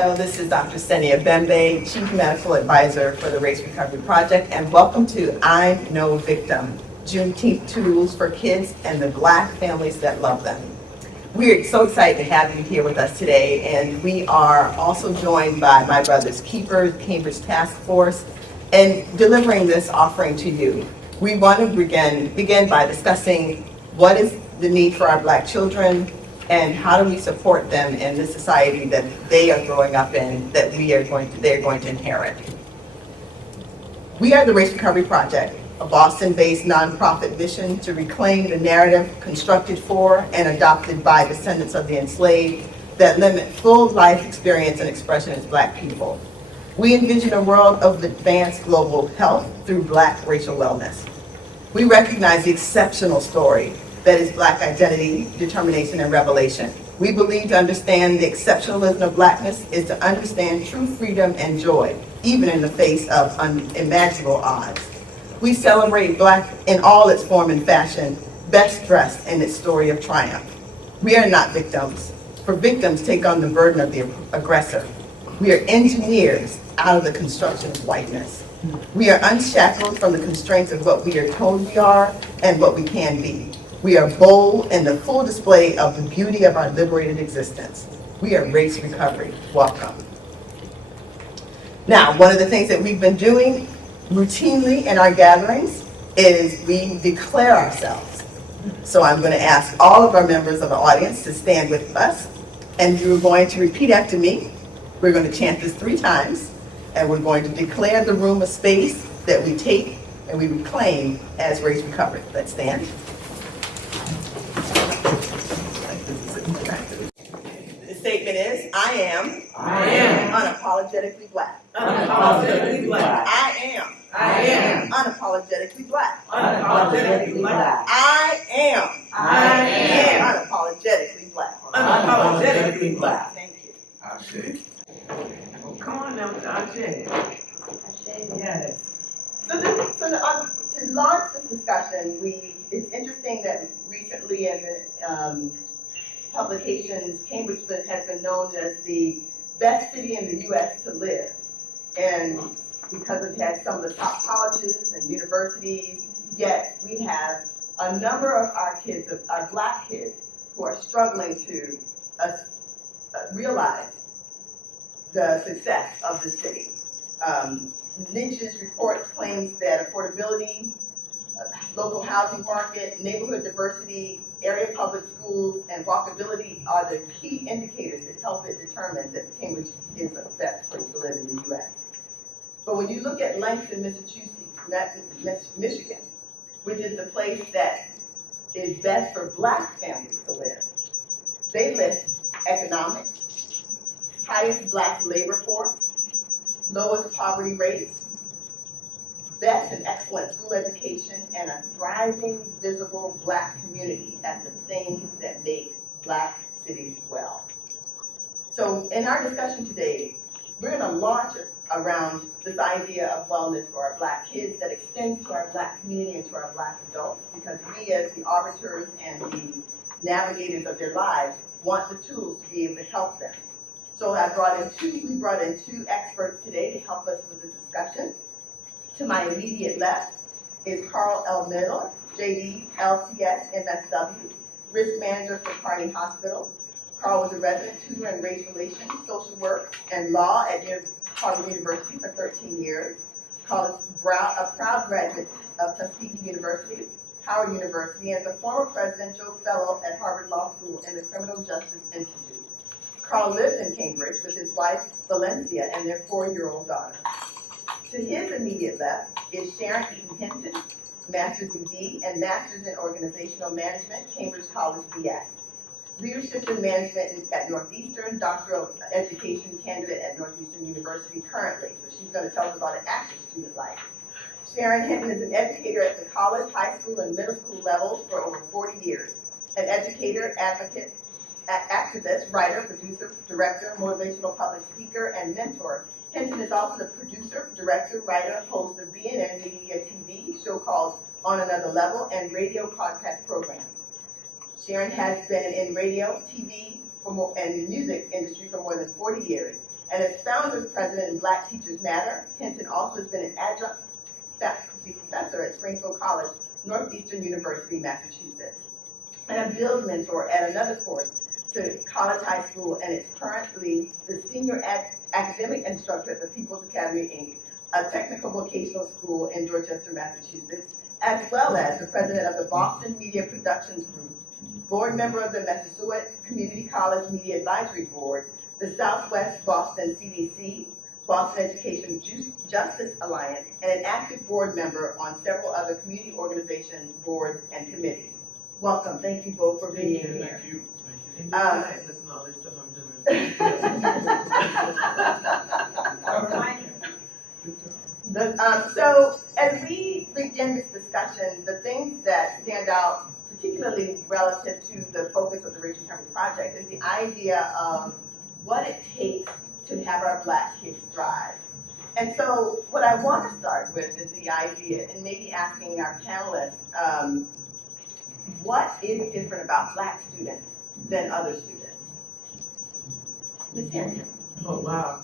Hello, this is Dr. Xenia Bhembe, Chief Medical Advisor for the Race Recovery Project, and welcome to I'm No Victim, Juneteenth Tools for Kids and the Black Families That Love Them. We're so excited to have you here with us today, and we are also joined by my brother's keepers, Cambridge Taskforce, and delivering this offering to you. We want to begin by discussing what is the need for our Black children, and how do we support them in the society that they are growing up in, that they're going to inherit. We are the Race Recovery Project, a Boston-based nonprofit mission to reclaim the narrative constructed for and adopted by descendants of the enslaved that limit full life experience and expression as Black people. We envision a world of advanced global health through Black racial wellness. We recognize the exceptional story that is Black identity, determination, and revelation. We believe to understand the exceptionalism of Blackness is to understand true freedom and joy, even in the face of unimaginable odds. We celebrate Black in all its form and fashion, best dressed in its story of triumph. We are not victims, for victims take on the burden of the aggressor. We are engineers out of the construction of whiteness. We are unshackled from the constraints of what we are told we are and what we can be. We are bold in the full display of the beauty of our liberated existence. We are Race Recovery. Welcome. Now, one of the things that we've been doing routinely in our gatherings is we declare ourselves. So I'm going to ask all of our members of the audience to stand with us, and you're going to repeat after me. We're going to chant this 3 times, and we're going to declare the room a space that we take and we reclaim as Race Recovery. Let's stand. The statement is, I am unapologetically Black. Unapologetically Black. I am unapologetically Black. Unapologetically Black. I am unapologetically Black. Unapologetically Black. Thank you. Ashe. Oh, come on now with Ashe. Yes. To launch this discussion, it's interesting that recently in the publications, Cambridge has been known as the best city in the U.S. to live. And because it has some of the top colleges and universities, yet we have a number of our kids, our Black kids, who are struggling to realize the success of the city. Lynch's report claims that affordability, local housing market, neighborhood diversity, area public schools, and walkability are the key indicators that help it determine that Cambridge is the best place to live in the U.S. But when you look at Langston, Michigan, which is the place that is best for Black families to live, they list economics, highest Black labor force, lowest poverty rates, best and excellent school education, and a thriving, visible Black community as the things that make Black cities well. So in our discussion today, we're going to launch around this idea of wellness for our Black kids that extends to our Black community and to our Black adults, because we as the arbiters and the navigators of their lives want the tools to be able to help them. So we brought in 2 experts today to help us with this discussion. To my immediate left is Carl L. Miller, JD, LCSW, Risk Manager for Kearney Hospital. Carl was a resident tutor in race relations, social work, and law at Harvard University for 13 years. Carl is a proud graduate of Tuskegee University, Howard University, and is a former presidential fellow at Harvard Law School and the Criminal Justice Institute. Carl lives in Cambridge with his wife, Valencia, and their 4-year-old daughter. To his immediate left is Sharon Hinton, Master's ED and Master's in Organizational Management, Cambridge College BS. Leadership in Management at Northeastern, Doctoral Education candidate at Northeastern University currently. So she's going to tell us about an active student life. Sharon Hinton is an educator at the college, high school, and middle school levels for over 40 years. An educator, advocate, activist, writer, producer, director, motivational public speaker, and mentor. Hinton is also the producer, director, writer, host of BNN Media TV show called On Another Level and radio podcast programs. Sharon has been in radio, TV, and music industry for more than 40 years And as founder president in Black Teachers Matter, Hinton also has been an adjunct faculty professor at Springfield College, Northeastern University, Massachusetts, and a Bill's mentor at another course to college, high school, and is currently the senior academic instructor at the People's Academy, Inc., a technical vocational school in Dorchester, Massachusetts, as well as the president of the Boston Media Productions Group, board member of the Massachusetts Community College Media Advisory Board, the Southwest Boston CDC, Boston Education Justice Alliance, and an active board member on several other community organizations, boards, and committees. Welcome. Thank you both for being here. Thank you. And listen to all this stuff I'm doing. So as we begin this discussion, the things that stand out, particularly relative to the focus of the Racial County Project, is the idea of what it takes to have our Black kids thrive. And so what I want to start with is the idea, and maybe asking our panelists, what is different about Black students than other students? Ms. Hinton. Oh, wow.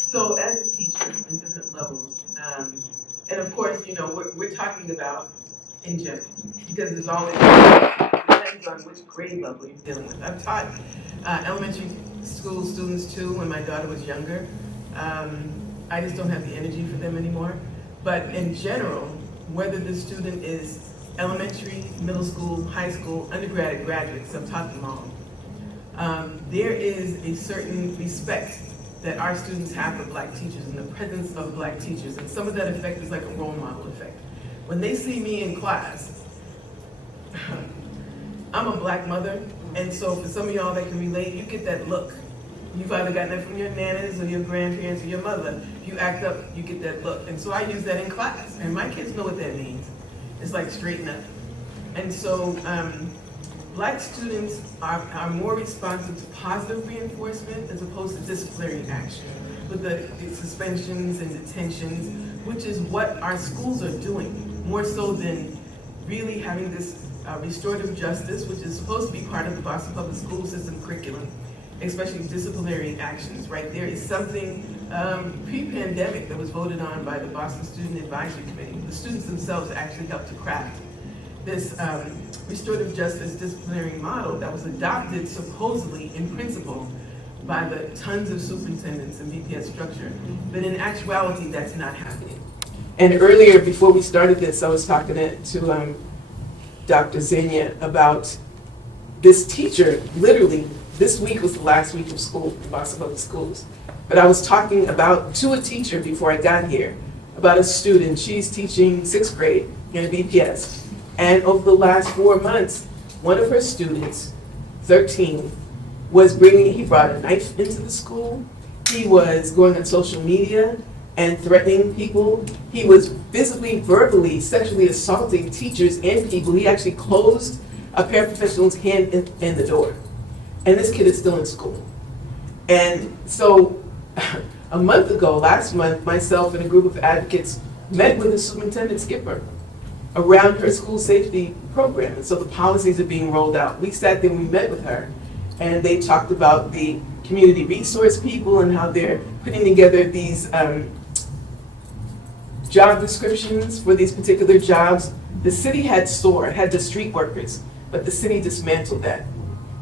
So as a teacher in different levels, and of course, you know, we're talking about in general, because there's always, depends on which grade level you're dealing with. I've taught elementary school students too when my daughter was younger. I just don't have the energy for them anymore. But in general, whether the student is elementary, middle school, high school, undergraduate, graduates, I've taught them all. There is a certain respect that our students have for Black teachers and the presence of Black teachers, and some of that effect is like a role model effect. When they see me in class, I'm a Black mother, and so for some of y'all that can relate, you get that look. You've either gotten that from your nanas or your grandparents or your mother. If you act up, you get that look. And so I use that in class, and my kids know what that means. It's like straighten up. And so Black students are more responsive to positive reinforcement as opposed to disciplinary action with the suspensions and detentions, which is what our schools are doing, more so than really having this restorative justice, which is supposed to be part of the Boston Public School System curriculum, especially disciplinary actions, right? There is something pre-pandemic that was voted on by the Boston Student Advisory Committee. The students themselves actually helped to craft this restorative justice disciplinary model that was adopted supposedly in principle by the tons of superintendents and BPS structure, but in actuality, that's not happening. And earlier, before we started this, I was talking to Dr. Xenia about this teacher. Literally, this week was the last week of school in Boston Public Schools. But I was talking to a teacher before I got here about a student. She's teaching 6th grade in a BPS. And over the last 4 months, one of her students, 13, he brought a knife into the school. He was going on social media and threatening people. He was visibly, verbally, sexually assaulting teachers and people. He actually closed a paraprofessional's hand in the door. And this kid is still in school. And so a month ago, last month, myself and a group of advocates met with the superintendent Skipper around her school safety program. And so the policies are being rolled out. We sat there and we met with her, and they talked about the community resource people and how they're putting together these job descriptions for these particular jobs. The city had the street workers, but the city dismantled that.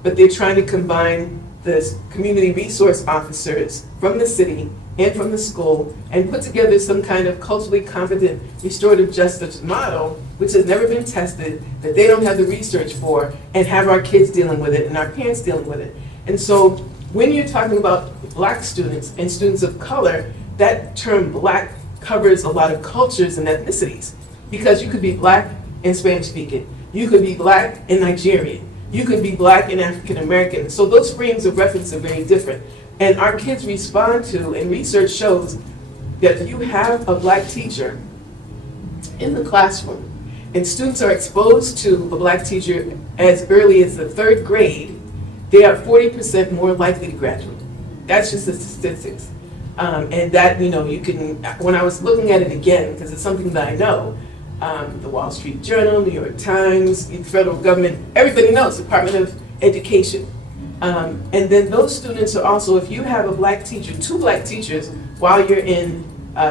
But they're trying to combine the community resource officers from the city and from the school and put together some kind of culturally competent restorative justice model, which has never been tested, that they don't have the research for, and have our kids dealing with it and our parents dealing with it. And so when you're talking about Black students and students of color, that term Black covers a lot of cultures and ethnicities, because you could be Black and Spanish speaking, you could be Black and Nigerian, you could be Black and African American. So those frames of reference are very different. And our kids respond to, and research shows that if you have a Black teacher in the classroom and students are exposed to a Black teacher as early as the 3rd grade, they are 40% more likely to graduate. That's just the statistics. And that, you can, when I was looking at it again, because it's something that I know, the Wall Street Journal, New York Times, the federal government, everybody knows, Department of Education. And then those students are also, if you have a black teacher, 2 black teachers, while you're in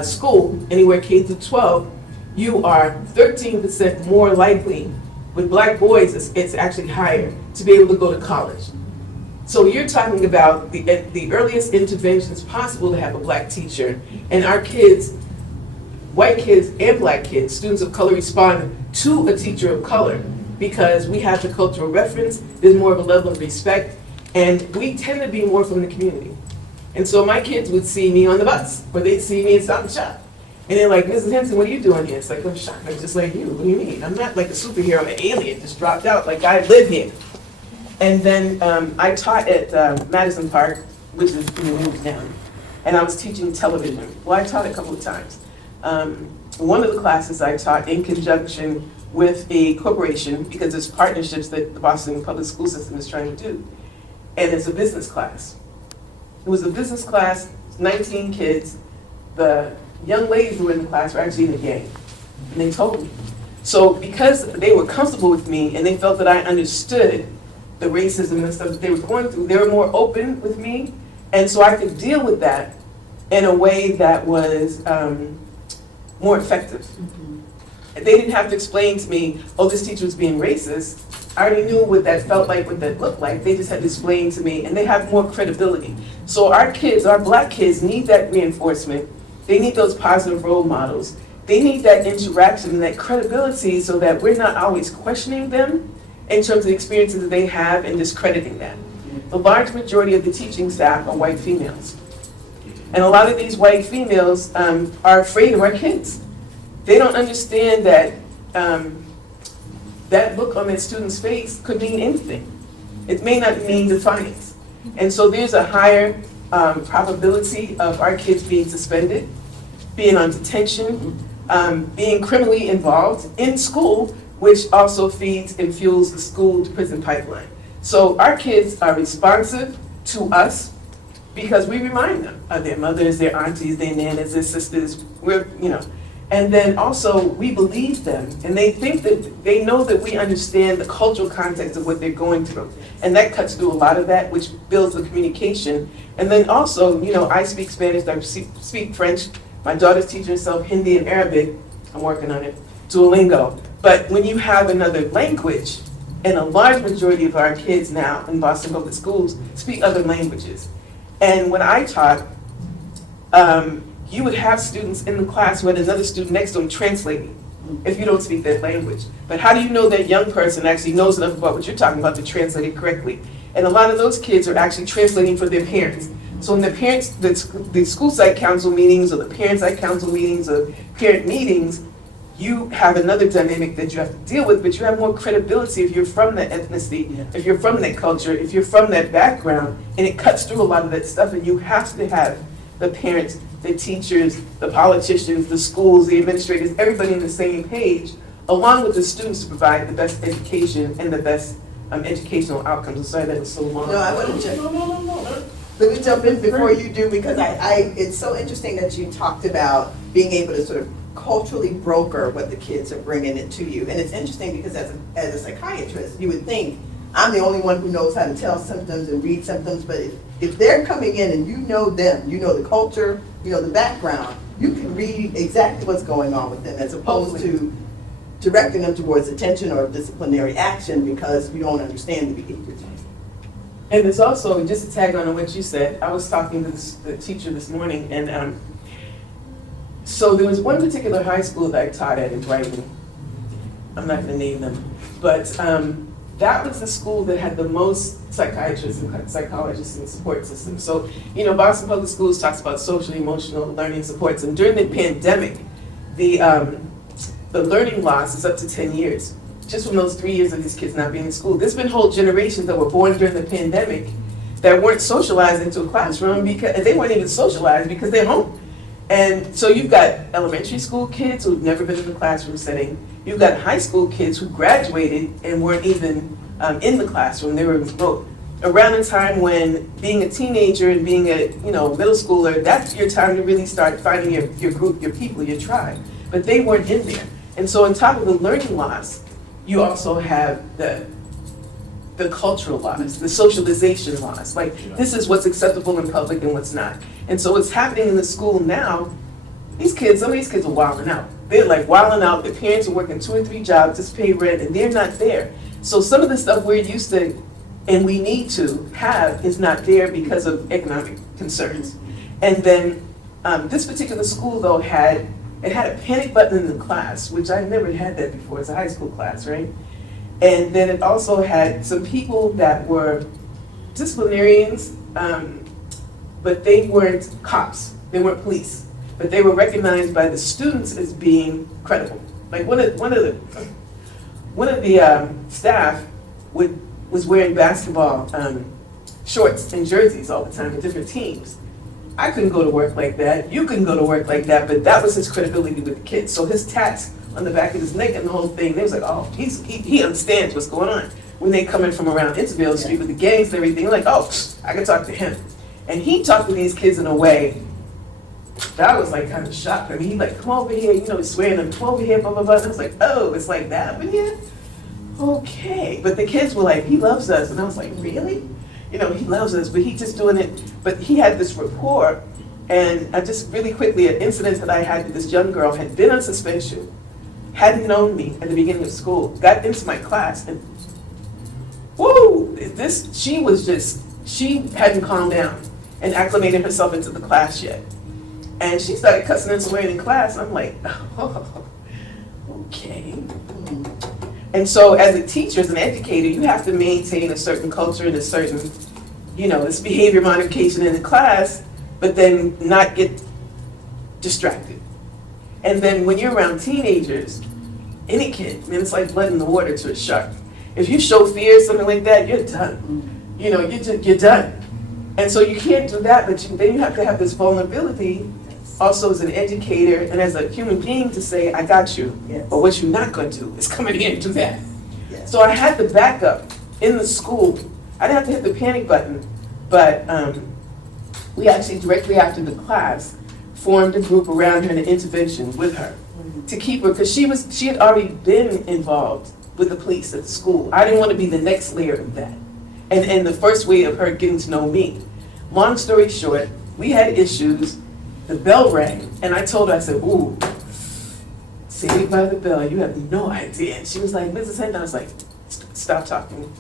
school, anywhere K through 12, you are 13% more likely. With black boys, it's actually higher to be able to go to college. So you're talking about the earliest interventions possible to have a black teacher, and our kids, white kids and black kids, students of color, respond to a teacher of color because we have the cultural reference, there's more of a level of respect, and we tend to be more from the community. And so my kids would see me on the bus, or they'd see me in Stop and Shop. And they're like, Mrs. Hinton, what are you doing here? It's like, I'm shocked, I'm just like you. What do you mean? I'm not like a superhero, I'm an alien, just dropped out, like I live here. And then I taught at Madison Park, which is in the news now, and I was teaching television. Well, I taught a couple of times. One of the classes I taught in conjunction with a corporation, because there's partnerships that the Boston Public School System is trying to do, and it's a business class. It was a business class, 19 kids. The young ladies who were in the class were actually in a gang, and they told me. So because they were comfortable with me and they felt that I understood the racism and stuff that they were going through, they were more open with me, and so I could deal with that in a way that was more effective. Mm-hmm. They didn't have to explain to me, oh, this teacher was being racist. I already knew what that felt like, what that looked like. They just had to explain to me, and they have more credibility. So our kids, our black kids, need that reinforcement. They need those positive role models. They need that interaction and that credibility so that we're not always questioning them in terms of the experiences that they have and discrediting them. The large majority of the teaching staff are white females. And a lot of these white females are afraid of our kids. They don't understand that that look on that student's face could mean anything. It may not mean defiance. And so there's a higher probability of our kids being suspended, being on detention, being criminally involved in school, which also feeds and fuels the school-to-prison pipeline. So our kids are responsive to us because we remind them of their mothers, their aunties, their nanas, their sisters. And then also we believe them, and they think that they know that we understand the cultural context of what they're going through, and that cuts through a lot of that, which builds the communication. And then also, I speak Spanish, I speak French. My daughter's teaching herself Hindi and Arabic. I'm working on it, Duolingo. But when you have another language, and a large majority of our kids now in Boston Public Schools speak other languages. And when I taught, you would have students in the class who had another student next to them translating if you don't speak that language. But how do you know that young person actually knows enough about what you're talking about to translate it correctly? And a lot of those kids are actually translating for their parents. So in the parents, the school site council meetings or the parent site council meetings or parent meetings, you have another dynamic that you have to deal with, but you have more credibility if you're from that ethnicity, if you're from that culture, if you're from that background, and it cuts through a lot of that stuff, and you have to have the parents, the teachers, the politicians, the schools, the administrators, everybody on the same page, along with the students to provide the best education and the best educational outcomes. I'm sorry that was so long. No, I want to No. Let me jump in before you do, because it's so interesting that you talked about being able to sort of culturally broker what the kids are bringing it to you. And it's interesting because as a psychiatrist, you would think I'm the only one who knows how to tell symptoms and read symptoms, but if they're coming in and you know them, you know the culture, you know the background, you can read exactly what's going on with them as opposed to directing them towards attention or disciplinary action because you don't understand the behaviors. And there's also, just to tag on what you said, I was talking to the teacher this morning, and so there was one particular high school that I taught at in Brighton. I'm not going to name them, but that was the school that had the most psychiatrists and psychologists in the support system. So, Boston Public Schools talks about social, emotional learning supports, and during the pandemic, the learning loss is up to 10 years, just from those 3 years of these kids not being in school. There's been whole generations that were born during the pandemic that weren't socialized into a classroom because they weren't even socialized because they're home. And so you've got elementary school kids who've never been in the classroom setting. You've got high school kids who graduated and weren't even in the classroom. They were remote. Around the time when being a teenager and being a middle schooler, that's your time to really start finding your group, your people, your tribe. But they weren't in there. And so on top of the learning loss, you also have the the cultural laws, the socialization laws. Like, this is what's acceptable in public and what's not. And so what's happening in the school now, these kids, some of these kids are wilding out. They're like wilding out, their parents are working 2 or 3 jobs, just pay rent, and they're not there. So some of the stuff we're used to and we need to have is not there because of economic concerns. And then this particular school though had a panic button in the class, which I never had that before. It's a high school class, right? And then it also had some people that were disciplinarians, but they weren't cops, they weren't police, but they were recognized by the students as being credible. Like one of the staff was wearing basketball shorts and jerseys all the time with different teams. I couldn't go to work like that. You couldn't go to work like that, but that was his credibility with the kids. So his tats on the back of his neck and the whole thing, they was like, oh, he understands what's going on. When they coming from around Interville Street with the gangs and everything, like, oh, I can talk to him. And he talked to these kids in a way that I was like kind of shocked. I mean, he like, come over here, you know, he's swearing them, come over here, blah, blah, blah. And I was like, oh, it's like that up in here? Okay. But the kids were like, he loves us. And I was like, really? You know, he loves us, but he's just doing it. But he had this rapport. And I just really quickly, an incident that I had with this young girl had been on suspension, hadn't known me at the beginning of school, got into my class, and woo, she hadn't calmed down and acclimated herself into the class yet. And she started cussing and swearing in class. I'm like, oh, okay. And so as a teacher, as an educator, you have to maintain a certain culture and a certain, you know, this behavior modification in the class, but then not get distracted. And then when you're around teenagers, any kid, man, it's like blood in the water to a shark. If you show fear, something like that, you're done. You know, you're done. And so you can't do that, but then you have to have this vulnerability also as an educator and as a human being to say, I got you. Yes. But what you're not going to do is come in here and do that. Yes. So I had the backup in the school. I didn't have to hit the panic button, but we actually directly after the class formed a group around her and an intervention with her to keep her, because she had already been involved with the police at the school. I didn't want to be the next layer of that. And the first way of her getting to know me. Long story short, we had issues, the bell rang, and I told her, I said, ooh, saved by the bell, you have no idea. And she was like, Mrs. Hinton, I was like, stop talking,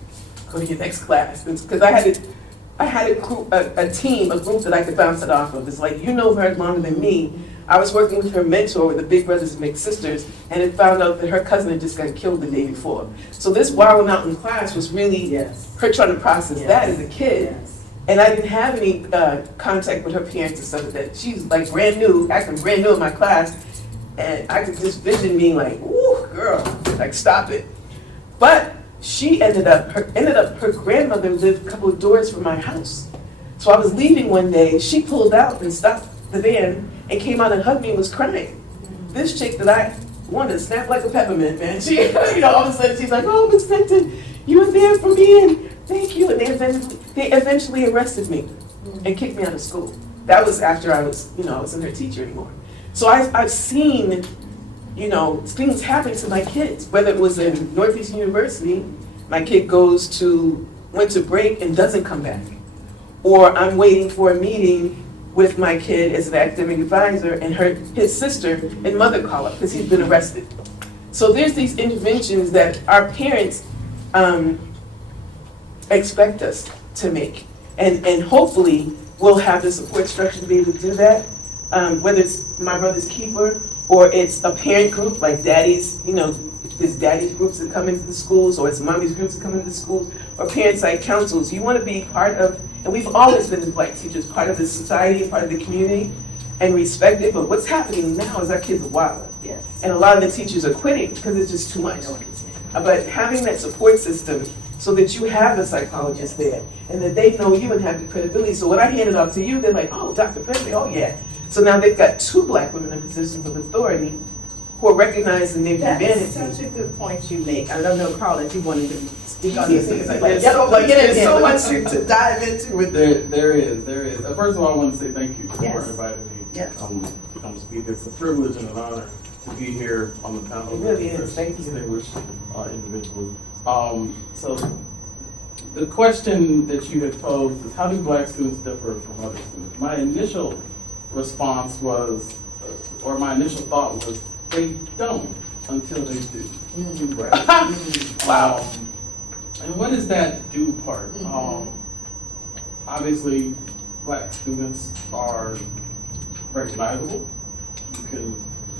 go to your next class. Because I had a group that I could bounce it off of. It's like, you know her longer than me. I was working with her mentor with the Big Brothers and Big Sisters, and it found out that her cousin had just got killed the day before. So this wilding out in class was really her trying to process that as a kid. And I didn't have any contact with her parents and stuff like that. She's like brand new, acting brand new in my class, and I could just vision being like, ooh, girl, like stop it. But she ended up, her grandmother lived a couple of doors from my house. So I was leaving one day, she pulled out and stopped the van and came out and hugged me and was crying. This chick that I wanted to snap like a peppermint, man. She, you know, all of a sudden she's like, oh, Miss Hinton, you were there for me, and thank you. And they eventually arrested me and kicked me out of school. That was after I wasn't her teacher anymore. So I've seen, you know, things happen to my kids, whether it was in Northeastern University, my kid went to break and doesn't come back. Or I'm waiting for a meeting with my kid as an academic advisor, and his sister and mother call up because he's been arrested. So there's these interventions that our parents expect us to make. And hopefully we'll have the support structure to be able to do that, whether it's My Brother's Keeper or it's a parent group like Daddy's, you know, there's Daddy's groups that come into the schools, or it's Mommy's groups that come into the schools, or parent side councils. You want to be part of, and we've always been as Black teachers, part of the society, part of the community, and respect it. But what's happening now is our kids are wild. Yes. And a lot of the teachers are quitting because it's just too much. But having that support system so that you have a psychologist there and that they know you and have the credibility. So when I hand it off to you, they're like, oh, Dr. Bhembe, oh yeah. So now they've got 2 Black women in positions of authority who are recognized in their humanity. That's such a good point you make. I don't know, Carl, if you wanted to speak on this. There's so much to dive into with there is. First of all, I want to say thank you for inviting me to come speak. It's a privilege and an honor to be here on the panel. It really is. Thank you. Distinguished individuals. So the question that you had posed is, how do black students differ from other students? My initial response was, or my initial thought was, they don't until they do. Right. Wow. And what is that do part? Obviously, black students are recognizable. You can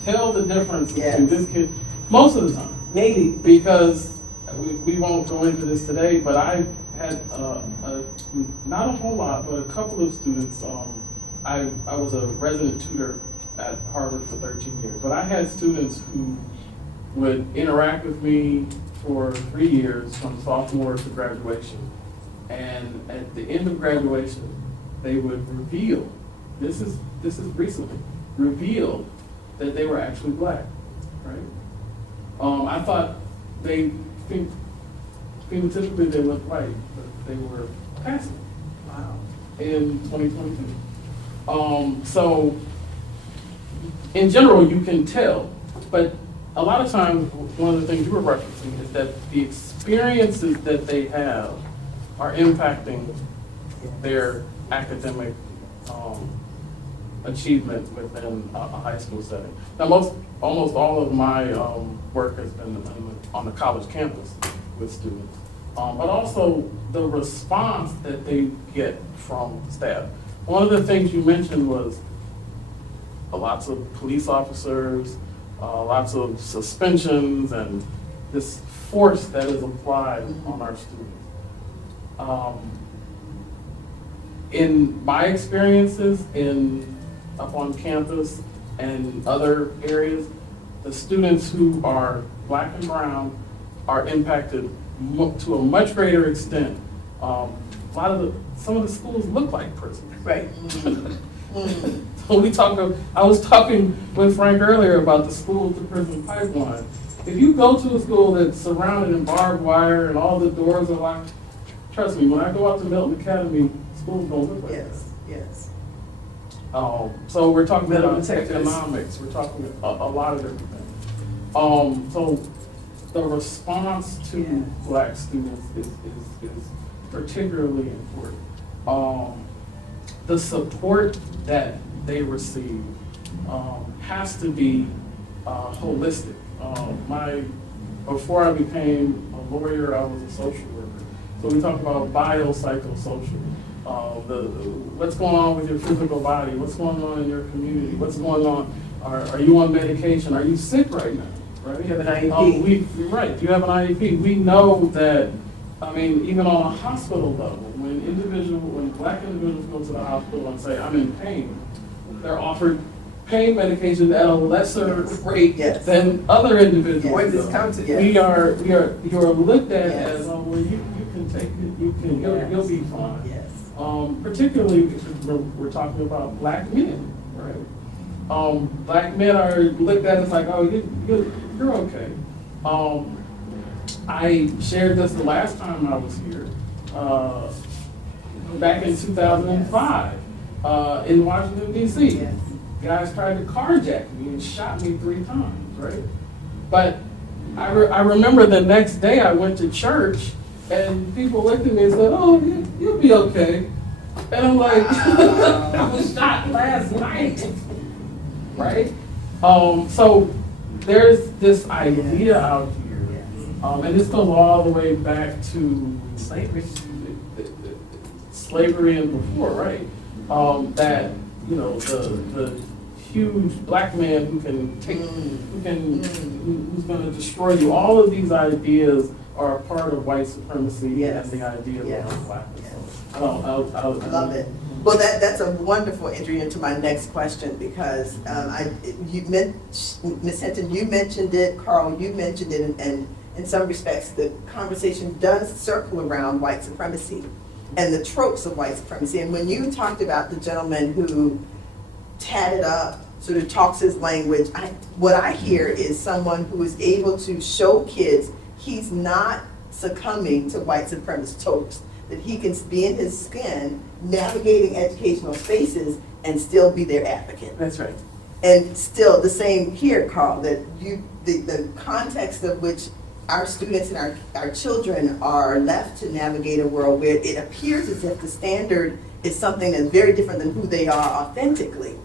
tell the difference between this kid most of the time. Maybe because we won't go into this today, but I had not a whole lot, but a couple of students. I was a resident tutor at Harvard for 13 years, but I had students who would interact with me for 3 years from sophomore to graduation. And at the end of graduation, they would reveal, this is recently, reveal that they were actually black, right? I thought phenotypically they looked white, but they were passing. Wow. In 2022. So in general, you can tell, but a lot of times, one of the things you were referencing is that the experiences that they have are impacting their academic achievement within a high school setting. Now, almost all of my work has been on the college campus with students, but also the response that they get from staff. One of the things you mentioned was lots of police officers, lots of suspensions, and this force that is applied on our students. In my experiences up on campus and other areas, the students who are black and brown are impacted to a much greater extent. Some of the schools look like prisons. Right. So I was talking with Frank earlier about the school to prison pipeline. If you go to a school that's surrounded in barbed wire and all the doors are locked, trust me, when I go out to Milton Academy, schools don't look like that. Yes. So we're talking about economics, we're talking a lot of different things. So the response to black students is particularly important. The support that they receive has to be holistic. Before I became a lawyer, I was a social worker. So we talk about biopsychosocial. What's going on with your physical body? What's going on in your community? What's going on? Are you on medication? Are you sick right now? Right? You have an IEP. Right, you have an IEP. We know that, even on a hospital level, when black individuals go to the hospital and say, I'm in pain, they're offered pain medication at a lesser rate than other individuals. Or discounted. You are looked at as, well, you can take it, you'll be fine. Yes. Particularly if we're talking about black men, right? Black men are looked at as like, oh, you're okay. I shared this the last time I was here, back in 2005, in Washington, D.C. Yes. Guys tried to carjack me and shot me 3 times, right? But I remember the next day I went to church and people looked at me and said, oh, you'll be okay. And I'm like, I was shot last night, right? So there's this idea out here, and this goes all the way back to slavery and before, right? That, the huge black man who's going to destroy you. All of these ideas are a part of white supremacy and the idea of blackness. I love it. Well, that's a wonderful entry into my next question because Ms. Hinton, you mentioned it, Carl, you mentioned it, and in some respects, the conversation does circle around white supremacy and the tropes of white supremacy. And when you talked about the gentleman who tatted up, sort of talks his language, what I hear is someone who is able to show kids he's not succumbing to white supremacist tropes, that he can be in his skin, navigating educational spaces, and still be their advocate. That's right. And still the same here, Carl, that the context of which our students and our children are left to navigate a world where it appears as if the standard is something that's very different than who they are authentically,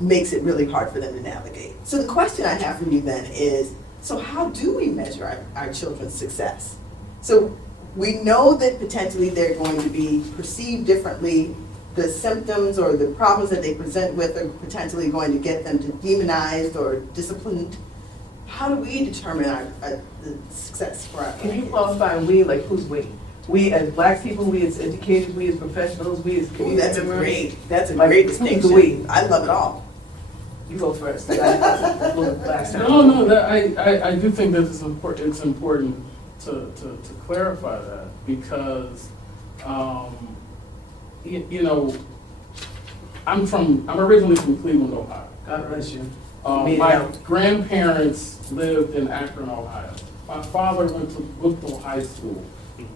makes it really hard for them to navigate. So the question I have for you then is, so how do we measure our children's success? So we know that potentially they're going to be perceived differently. The symptoms or the problems that they present with are potentially going to get them demonized or disciplined. How do we determine the success for our Can you kids? qualify we, like who's we? We as Black people, we as educators, we as professionals, we as Ooh, community members. that's a Like, great who's the distinction. we? I love it all. You go first. I go last time. No, I do think that it's important to clarify that because, you know, I'm originally from Cleveland, Ohio. God bless you. My grandparents lived in Akron, Ohio. My father went to Brookville High School.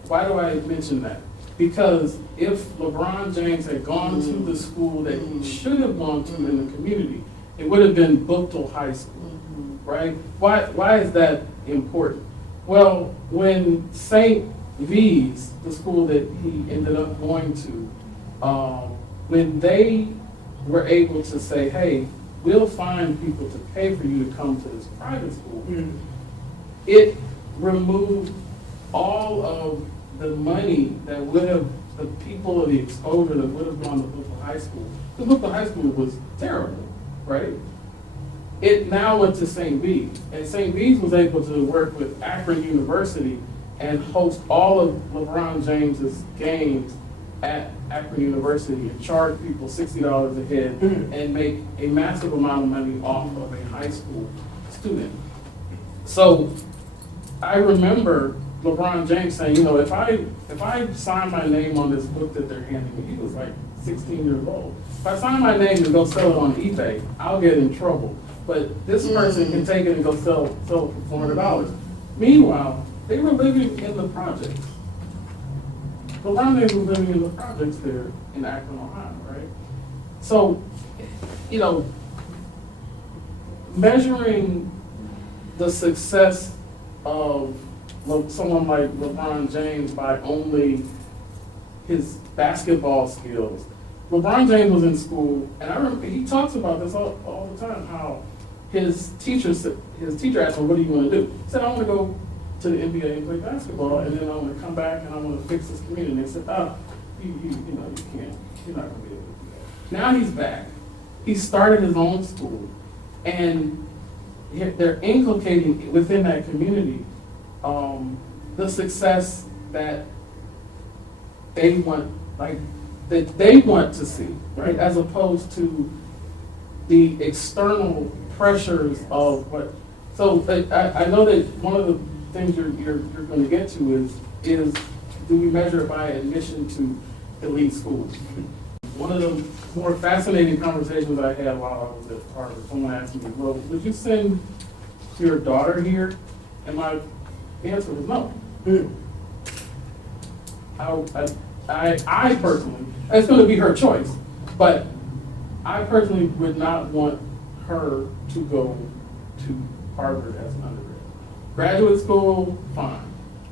Why do I mention that? Because if LeBron James had gone to the school that he should have gone to in the community, it would have been Brookville High School, right? Why is that important? Well, when St. V's, the school that he ended up going to, when they were able to say, hey, we'll find people to pay for you to come to this private school, it removed all of the money that would have, the people of the exposure that would have gone to Brookville High School. Because Brookville High School was terrible, right? It now went to St. V's, and St. V's was able to work with Akron University and host all of LeBron James's games at Akron University and charge people $60 a head and make a massive amount of money off of a high school student. So I remember LeBron James saying, you know, if I sign my name on this book that they're handing me, he was like 16 years old. If I sign my name and go sell it on eBay, I'll get in trouble. But this person can take it and go sell it for $400. Meanwhile, they were living in the projects. LeBron James was living in the projects there in Akron, Ohio, right? So, you know, measuring the success of someone like LeBron James by only his basketball skills. LeBron James was in school, and I remember he talks about this all the time, how his teacher asked him, what do you want to do? He said, I want to go to the NBA and play basketball, and then I want to come back and I want to fix this community. And they said, you can't, you're not going to be able to do that. Now he's back. He started his own school, and they're inculcating within that community the success that they want, that they want to see, right? As opposed to the external pressures of what. So I know that one of the things you're going to get to is do we measure it by admission to elite schools? One of the more fascinating conversations I had while I was at Harvard, someone asked me, well, would you send your daughter here? And my answer was no. I personally, it's going to be her choice, but I personally would not want her to go to Harvard as an undergrad. Graduate school, fine.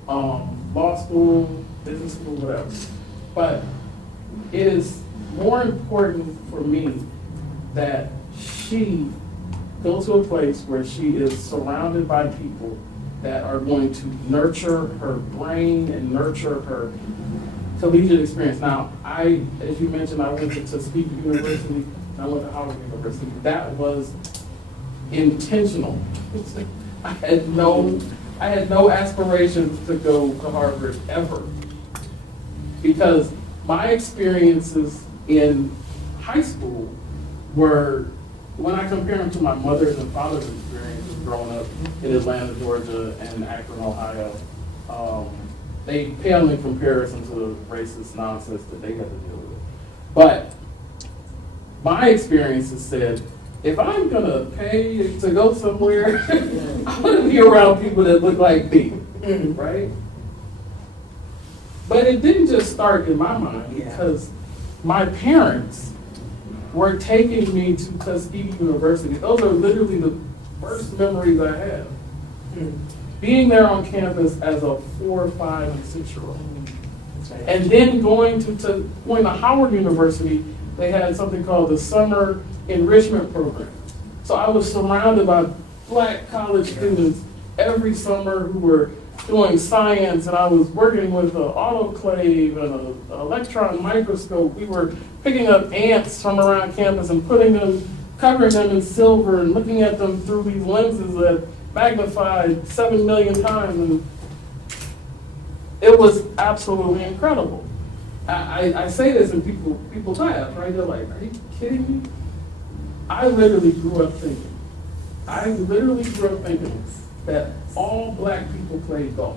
Law school, business school, whatever. But it is more important for me that she goes to a place where she is surrounded by people that are going to nurture her brain and nurture her collegiate experience. Now, as you mentioned, I went to Tuskegee University, and I went to Howard University. That was intentional. I had no aspirations to go to Harvard ever, because my experiences in high school were, when I compare them to my mother's and father's experiences growing up in Atlanta, Georgia, and Akron, Ohio, they pale in comparison to the racist nonsense that they had to deal with. But my experiences said, if I'm gonna pay to go somewhere, I want to be around people that look like me, right? But it didn't just start in my mind, because my parents were taking me to Tuskegee University. Those are literally the first memories I have. being there on campus as a 4, 5, and 6-year-old. And then going to Howard University, they had something called the Summer Enrichment Program. So I was surrounded by Black college students every summer who were doing science, and I was working with an autoclave and an electron microscope. We were picking up ants from around campus and covering them in silver and looking at them through these lenses that magnified 7 million times. And it was absolutely incredible. I say this and people laugh, right? They're like, are you kidding me? I literally grew up thinking that all Black people played golf.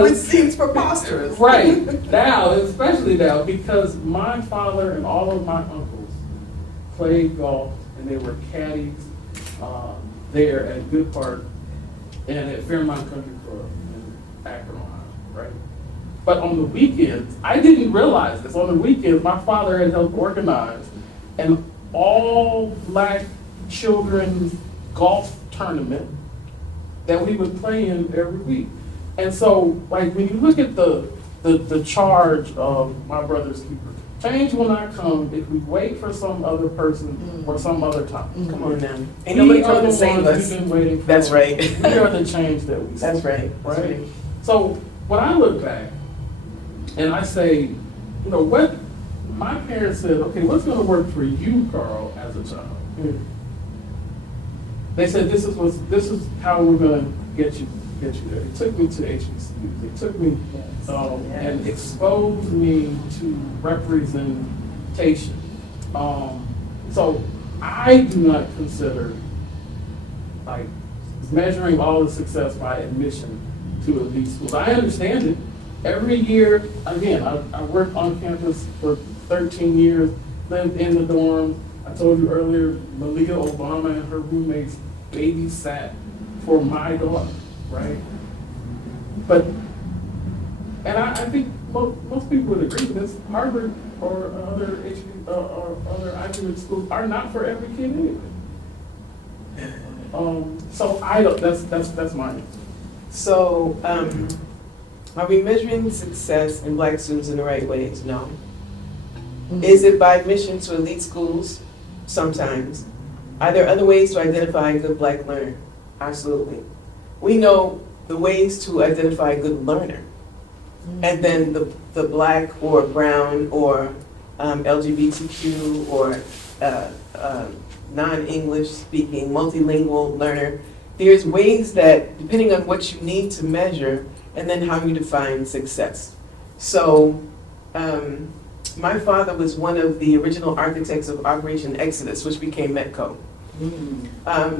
Which seems preposterous. Right, now, especially now, because my father and all of my uncles played golf, and they were caddies there at Good Park and at Fairmont Country Club in Akron, Ohio, right? But on the weekends, I didn't realize this. On the weekends, my father had helped organize an all-Black children's golf tournament that we would play in every week. And so, like, when you look at the charge of my brother's keeper, change will not come if we wait for some other person or some other time. Come on now. Ain't nobody coming to save us. That's right. We are the change that we see. That's right. Right? So when I look back and I say, you know, what my parents said, okay, what's going to work for you, Carl, as a child? They said, this is how we're going to get you there. They took me to HBCUs. They took me and exposed me to representation. So I do not consider like measuring all the success by admission to elite schools. I understand it. Every year, again, I worked on campus for 13 years, lived in the dorm. I told you earlier, Malia Obama and her roommates babysat for my daughter, right? But, and I think most people would agree with this. Harvard or other Ivy League schools are not for every kid anyway. So I don't. That's mine. So, are we measuring success in Black students in the right ways? No. Is it by admission to elite schools? Sometimes. Are there other ways to identify a good Black learner? Absolutely. We know the ways to identify a good learner. And then the Black or brown or LGBTQ or non-English speaking, multilingual learner, there's ways that, depending on what you need to measure, and then how you define success. So, my father was one of the original architects of Operation Exodus, which became Metco,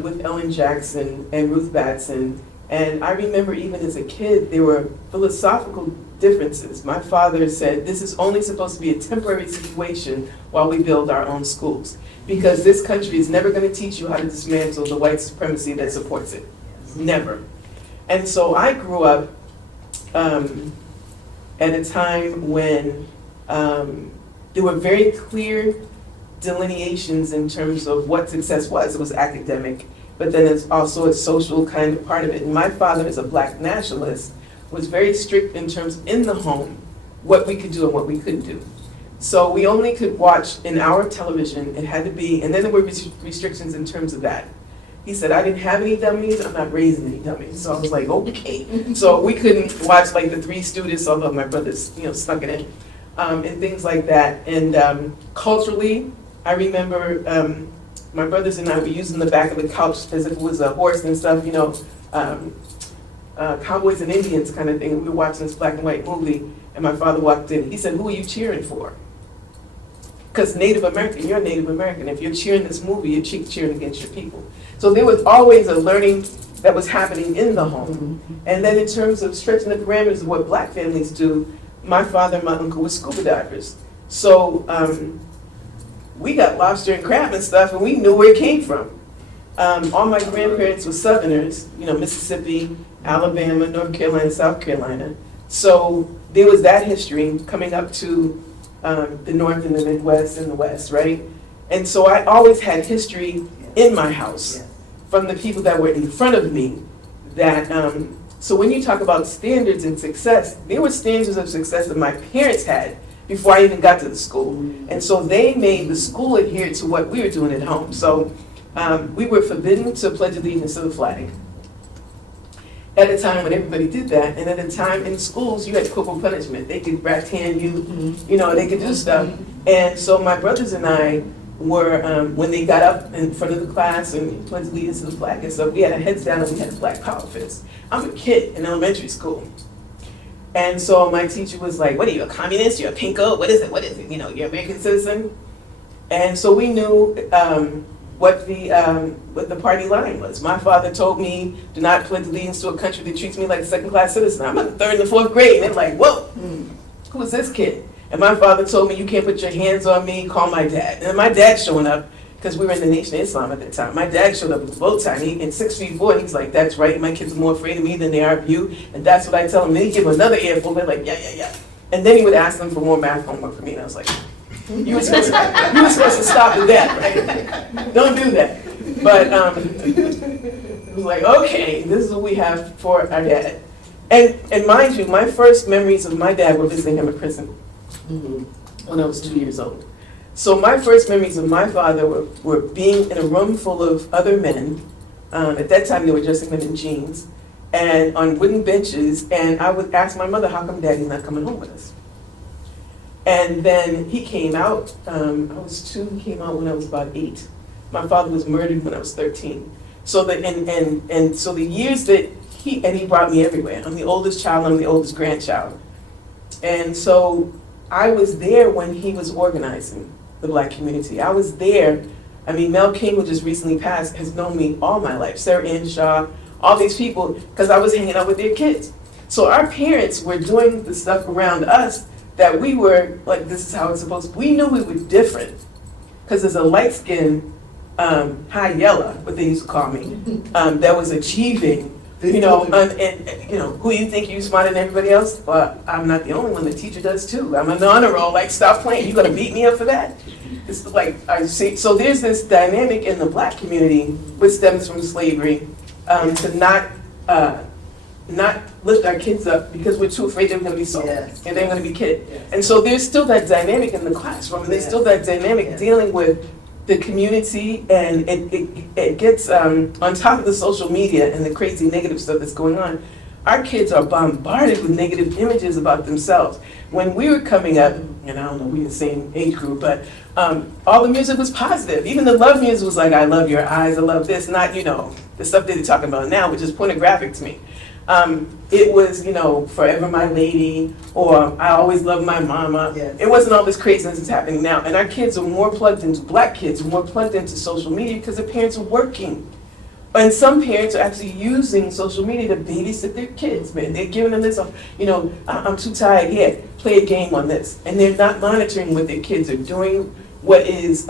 with Ellen Jackson and Ruth Batson. And I remember even as a kid, there were philosophical differences. My father said, this is only supposed to be a temporary situation while we build our own schools, because this country is never going to teach you how to dismantle the white supremacy that supports it. Never. And so I grew up at a time when there were very clear delineations in terms of what success was. It was academic, but then it's also a social kind of part of it. And my father, as a Black nationalist, was very strict in terms of in the home, what we could do and what we couldn't do. So we only could watch in our television, it had to be, and then there were restrictions in terms of that. He said, I didn't have any dummies, I'm not raising any dummies. So I was like, okay. So we couldn't watch like the Three Stooges, although my brothers, snuck it in, and things like that. And culturally, I remember my brothers and I were using the back of the couch as if it was a horse and stuff, Cowboys and Indians kind of thing. We were watching this black and white movie, and my father walked in. He said, who are you cheering for? Because Native American, you're Native American. If you're cheering this movie, you're cheering against your people. So there was always a learning that was happening in the home. And then in terms of stretching the parameters of what Black families do, my father and my uncle were scuba divers. So we got lobster and crab and stuff, and we knew where it came from. All my grandparents were Southerners, Mississippi, Alabama, North Carolina, South Carolina. So there was that history coming up to the North and the Midwest and the West, right? And so I always had history in my house. from the people that were in front of me that, so when you talk about standards and success, there were standards of success that my parents had before I even got to the school. And so they made the school adhere to what we were doing at home. So we were forbidden to pledge allegiance to the flag at a time when everybody did that. And at a time in schools, you had corporal punishment. They could rat hand you, you know, they could do stuff. And so my brothers and I were, when they got up in front of the class and pledged allegiance to the flag and stuff, we had our heads down and we had a black power fist. I'm a kid in elementary school. And so my teacher was like, what are you, a communist? You're a pinko? What is it? What is it? You know, you're an American citizen? And so we knew what the party line was. My father told me, do not pledge allegiance to a country that treats me like a second-class citizen. I'm in the 3rd and the 4th grade, and they're like, whoa, who is this kid? And my father told me, you can't put your hands on me, call my dad. And my dad showing up, because we were in the Nation of Islam at that time. My dad showed up with a bow tie, and in 6'4", he's like, that's right, my kids are more afraid of me than they are of you. And that's what I tell them. Then he'd give them another earful, they're like, yeah. And then he would ask them for more math homework for me, and I was like, you were supposed to stop at that, right? Don't do that. But it was like, okay, this is what we have for our dad. And mind you, my first memories of my dad were visiting him in prison when I was 2 years old. So my first memories of my father were being in a room full of other men. At that time, they were dressing them in jeans and on wooden benches. And I would ask my mother, how come Daddy's not coming home with us? And then he came out, I was 2, he came out when I was about 8. My father was murdered when I was 13. So so the years that he brought me everywhere. I'm the oldest child, I'm the oldest grandchild. And so I was there when he was organizing the Black community. I was there. I mean, Mel King, who just recently passed, has known me all my life. Sarah Ann Shaw, all these people, because I was hanging out with their kids. So our parents were doing the stuff around us that we were like, this is how it's supposed to be. We knew we were different because there's a light-skinned high yellow, what they used to call me, that was achieving, you know, and you know, who you think you're smarter than everybody else? Well, I'm not the only one. The teacher does too. I'm an honor roll. Like, stop playing. You gonna beat me up for that? It's like I see. So there's this dynamic in the Black community, which stems from slavery, to not lift our kids up because we're too afraid they're going to be sold and they're going to be killed. And so there's still that dynamic in the classroom, and there's still that dynamic dealing with the community, and it gets on top of the social media and the crazy negative stuff that's going on. Our kids are bombarded with negative images about themselves. When we were coming up, and I don't know, we were the same age group, but all the music was positive. Even the love music was like, I love your eyes, I love this, not, you know, the stuff that they're talking about now, which is pornographic to me. It was, you know, Forever My Lady, or I Always Love My Mama. It wasn't all this craziness that's happening now. And our kids are more plugged into, Black kids are more plugged into social media because their parents are working. And some parents are actually using social media to babysit their kids, man. They're giving them this, you know, I'm too tired, here, play a game on this. And they're not monitoring what their kids are doing, what is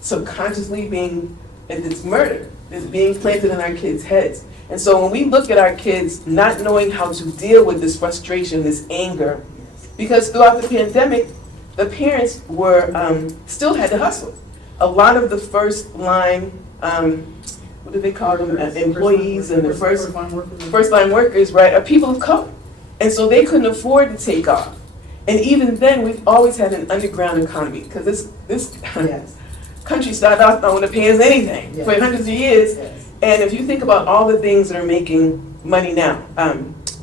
subconsciously being, it's murder. It's being planted in our kids' heads. And so when we look at our kids not knowing how to deal with this frustration, this anger, because throughout the pandemic, the parents were still had to hustle. A lot of the first line, what do they call them, employees and the first line workers, right, are people of color. And so they couldn't afford to take off. And even then, we've always had an underground economy, because this country started off not want to pay us anything for hundreds of years. And if you think about all the things that are making money now,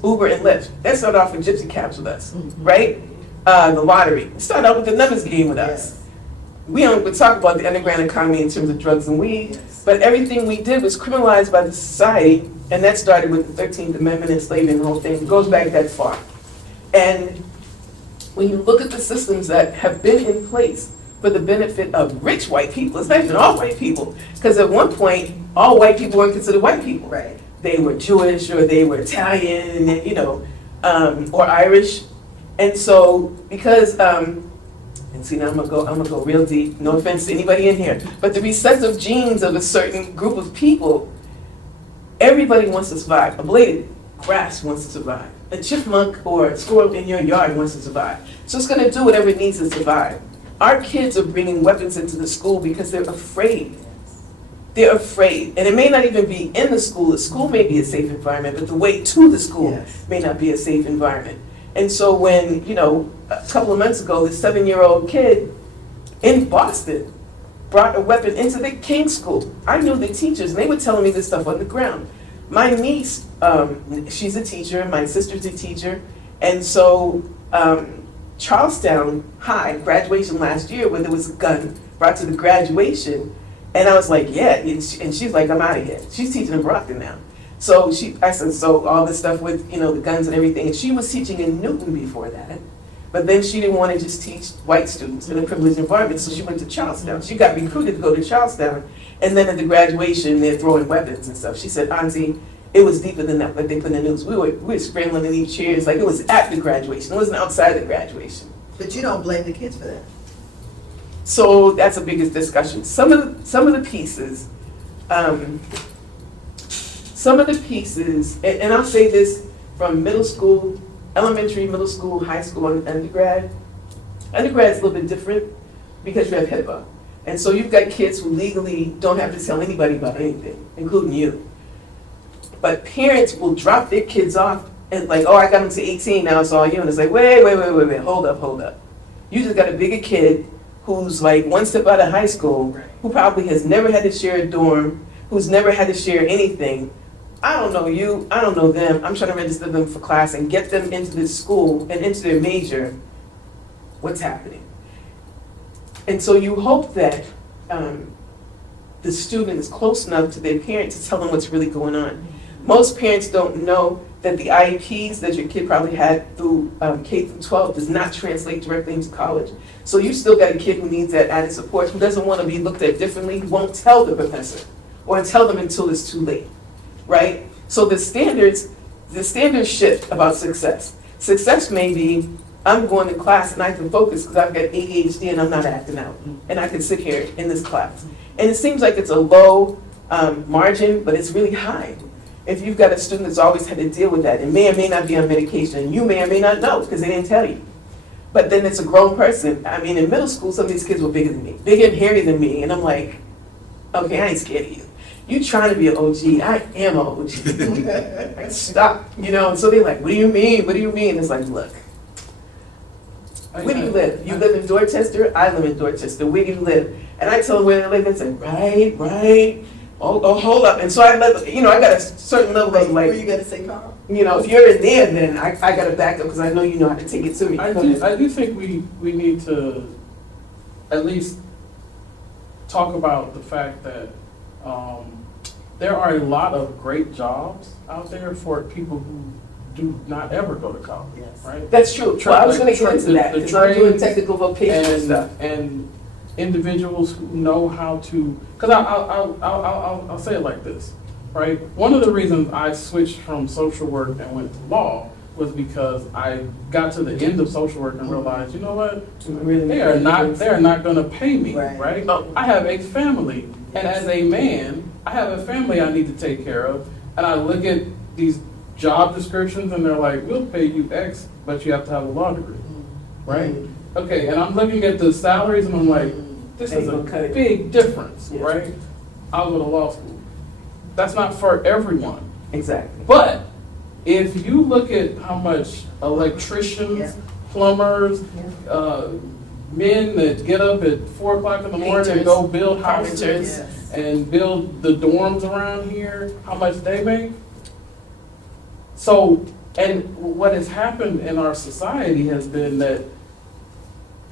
Uber and Lyft, that started off with gypsy cabs with us, right? The lottery, it started off with the numbers game with us. We don't talk about the underground economy in terms of drugs and weed, but everything we did was criminalized by the society, and that started with the 13th Amendment and slavery and the whole thing. It goes back that far. And when you look at the systems that have been in place for the benefit of rich white people, it's not even all white people, because at one point, all white people weren't considered white people. Right. They were Jewish, or they were Italian, you know, or Irish. And so, because, and see, now I'm gonna go real deep, no offense to anybody in here, but the recessive genes of a certain group of people, everybody wants to survive. A blade of grass wants to survive. A chipmunk or a squirrel in your yard wants to survive. So it's gonna do whatever it needs to survive. Our kids are bringing weapons into the school because they're afraid. they're afraid. And it may not even be in the school may be a safe environment, but the way to the school Yes. may not be a safe environment. And so when, a couple of months ago, this 7-year-old kid in Boston brought a weapon into the King School. I knew the teachers, and they were telling me this stuff on the ground. My niece, she's a teacher, my sister's a teacher, and so Charlestown High graduation last year, when there was a gun brought to the graduation, and I was like, yeah, and she's like, I'm out of here. She's teaching in Brockton now. So I said, so all this stuff with, the guns and everything, and she was teaching in Newton before that, but then she didn't want to just teach white students in a privileged environment, so she went to Charlestown. She got recruited to go to Charlestown, and then at the graduation, they're throwing weapons and stuff. She said, Auntie, it was deeper than that, like they put in the news. We were scrambling in these chairs, like it was at the graduation, it wasn't outside the graduation. But you don't blame the kids for that. So that's the biggest discussion. Some of the pieces, and I'll say this from middle school, elementary, middle school, high school, and undergrad. Undergrad's a little bit different because you have HIPAA. And so you've got kids who legally don't have to tell anybody about anything, including you. But parents will drop their kids off and like, oh, I got them to 18, now it's all you. And it's like, wait, hold up. You just got a bigger kid who's like one step out of high school, who probably has never had to share a dorm, who's never had to share anything. I don't know you, I don't know them. I'm trying to register them for class and get them into this school and into their major. What's happening? And so you hope that the student is close enough to their parent to tell them what's really going on. Most parents don't know that the IEPs that your kid probably had through K through 12 does not translate directly into college. So you still got a kid who needs that added support, who doesn't want to be looked at differently, who won't tell the professor or tell them until it's too late, right? So the standards shift about success. Success may be, I'm going to class and I can focus because I've got ADHD and I'm not acting out. And I can sit here in this class. And it seems like it's a low margin, but it's really high. If you've got a student that's always had to deal with that and may or may not be on medication, and you may or may not know because they didn't tell you. But then it's a grown person. I mean, in middle school, some of these kids were bigger than me, bigger and hairy than me. And I'm like, okay, I ain't scared of you. You trying to be an OG, I am an OG. Like, stop, and so they're like, what do you mean? What do you mean? It's like, look, where do you live? You live in Dorchester? I live in Dorchester. Where do you live? And I tell them where they live, and say, right. Oh, hold up. And so I got a certain level of like, were you gonna say, Carl? If you're in there, then I got to back up because I know you know how to take it to me. I do think we need to at least talk about the fact that there are a lot of great jobs out there for people who do not ever go to college, Yes. right? That's true. Well, I was going to get into that because I'm doing technical vocational stuff. And individuals who know how to, because I'll say it like this, right? One of the reasons I switched from social work and went to law was because I got to the end of social work and realized, you know what? They are not going to pay me, right? I have a family, and as a man, I have a family I need to take care of, and I look at these job descriptions and they're like, we'll pay you X, but you have to have a law degree, right? Okay, and I'm looking at the salaries and I'm like, this is a big difference, right? I'll go to law school. That's not for everyone. Exactly. But if you look at how much electricians, plumbers, men that get up at 4 o'clock in the morning and go build houses and build the dorms around here, how much they make. So, and what has happened in our society has been that,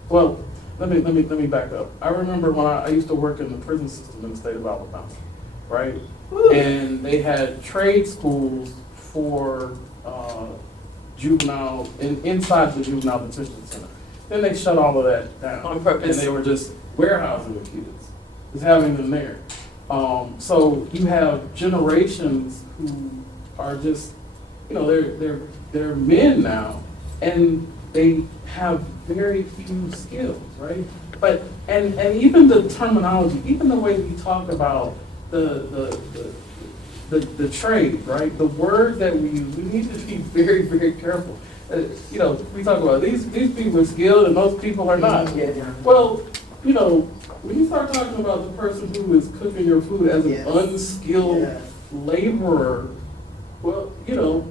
well, let me back up. I remember when I used to work in the prison system in the state of Alabama, right? Woo. And they had trade schools for juvenile, inside the juvenile detention center. Then they shut all of that down. On purpose. And they were just warehousing the kids, just having them there. So you have generations who are just, they're men now, and they have very few skills, right? But and even the terminology, even the way we talk about the trade, right? The word that we use, we need to be very, very careful. We talk about these people are skilled and those people are not. Well, you know, when you start talking about the person who is cooking your food as Yes. an unskilled Yes. laborer, well, you know,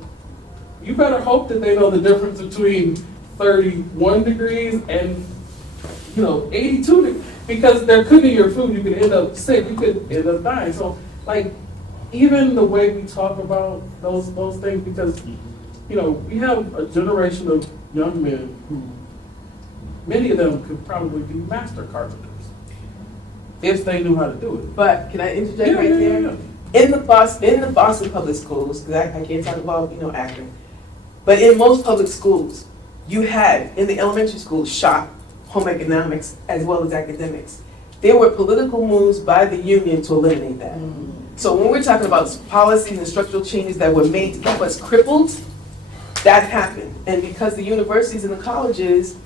you better hope that they know the difference between 31 degrees and, you know, 82 degrees. Because they're cooking your food, you could end up sick, you could end up dying. So, like, even the way we talk about those things, because, you know, we have a generation of young men who, many of them could probably be master carpenters if they knew how to do it. But can I interject right there? In the Boston public schools, because I can't talk about, you know, Akron, but in most public schools, you had, in the elementary schools, shop, home economics, as well as academics. There were political moves by the union to eliminate that. So when we're talking about policies and structural changes that were made to keep us crippled, that happened. And because the universities and the colleges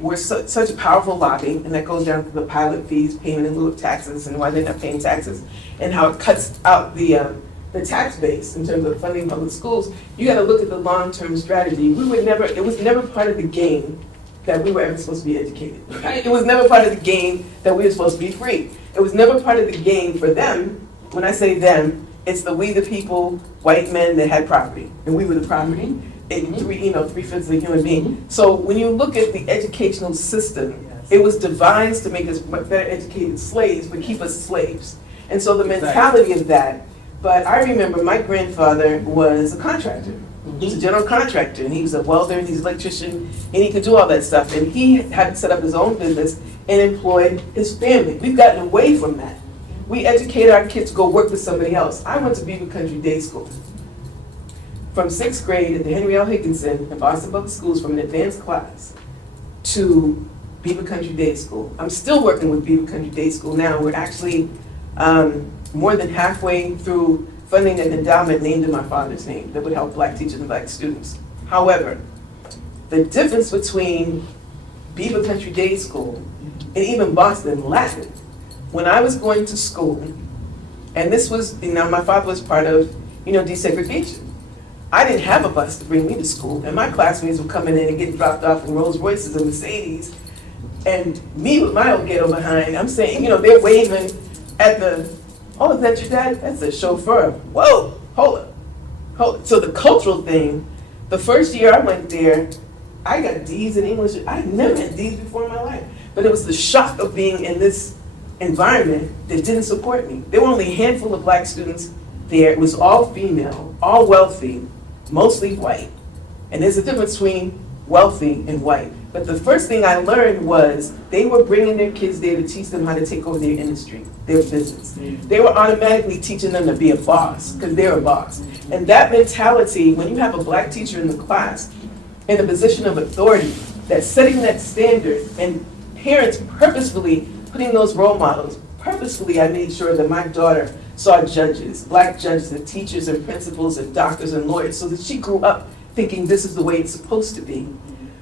were such a powerful lobby, and that goes down to the pilot fees, payment in lieu of taxes, and why they're not paying taxes, and how it cuts out the tax base in terms of funding public schools, you gotta look at the long-term strategy. It was never part of the game that we were ever supposed to be educated, right? It was never part of the game that we were supposed to be free. It was never part of the game for them. When I say them, it's we the people, white men that had property, and we were the property. And three-fifths of a human being. So when you look at the educational system, it was devised to make us better educated slaves, but keep us slaves. And so the mentality of that, but I remember my grandfather was a contractor. He was a general contractor, and he was a welder, and he's an electrician, and he could do all that stuff. And he had set up his own business and employed his family. We've gotten away from that. We educate our kids to go work with somebody else. I went to Beaver Country Day School. From 6th grade at the Henry L. Higginson in Boston Public Schools, from an advanced class to Beaver Country Day School. I'm still working with Beaver Country Day School now. We're actually more than halfway through funding an endowment named in my father's name that would help Black teachers and Black students. However, the difference between Beaver Country Day School and even Boston Latin, when I was going to school, and this was, my father was part of, desegregation. I didn't have a bus to bring me to school, and my classmates were coming in and getting dropped off in Rolls Royces and Mercedes, and me with my old ghetto behind, I'm saying, they're waving at the, oh, is that your dad? That's a chauffeur. Whoa, hold up. So the cultural thing, the first year I went there, I got D's in English. I had never had D's before in my life, but it was the shock of being in this environment that didn't support me. There were only a handful of Black students there. It was all female, all wealthy, mostly white. And there's a difference between wealthy and white. But the first thing I learned was they were bringing their kids there to teach them how to take over their industry, their business. They were automatically teaching them to be a boss, because they're a boss. And that mentality, when you have a Black teacher in the class in a position of authority that's setting that standard, and parents purposefully putting those role models, purposefully I made sure that my daughter saw judges, Black judges and teachers and principals and doctors and lawyers, so that she grew up thinking this is the way it's supposed to be.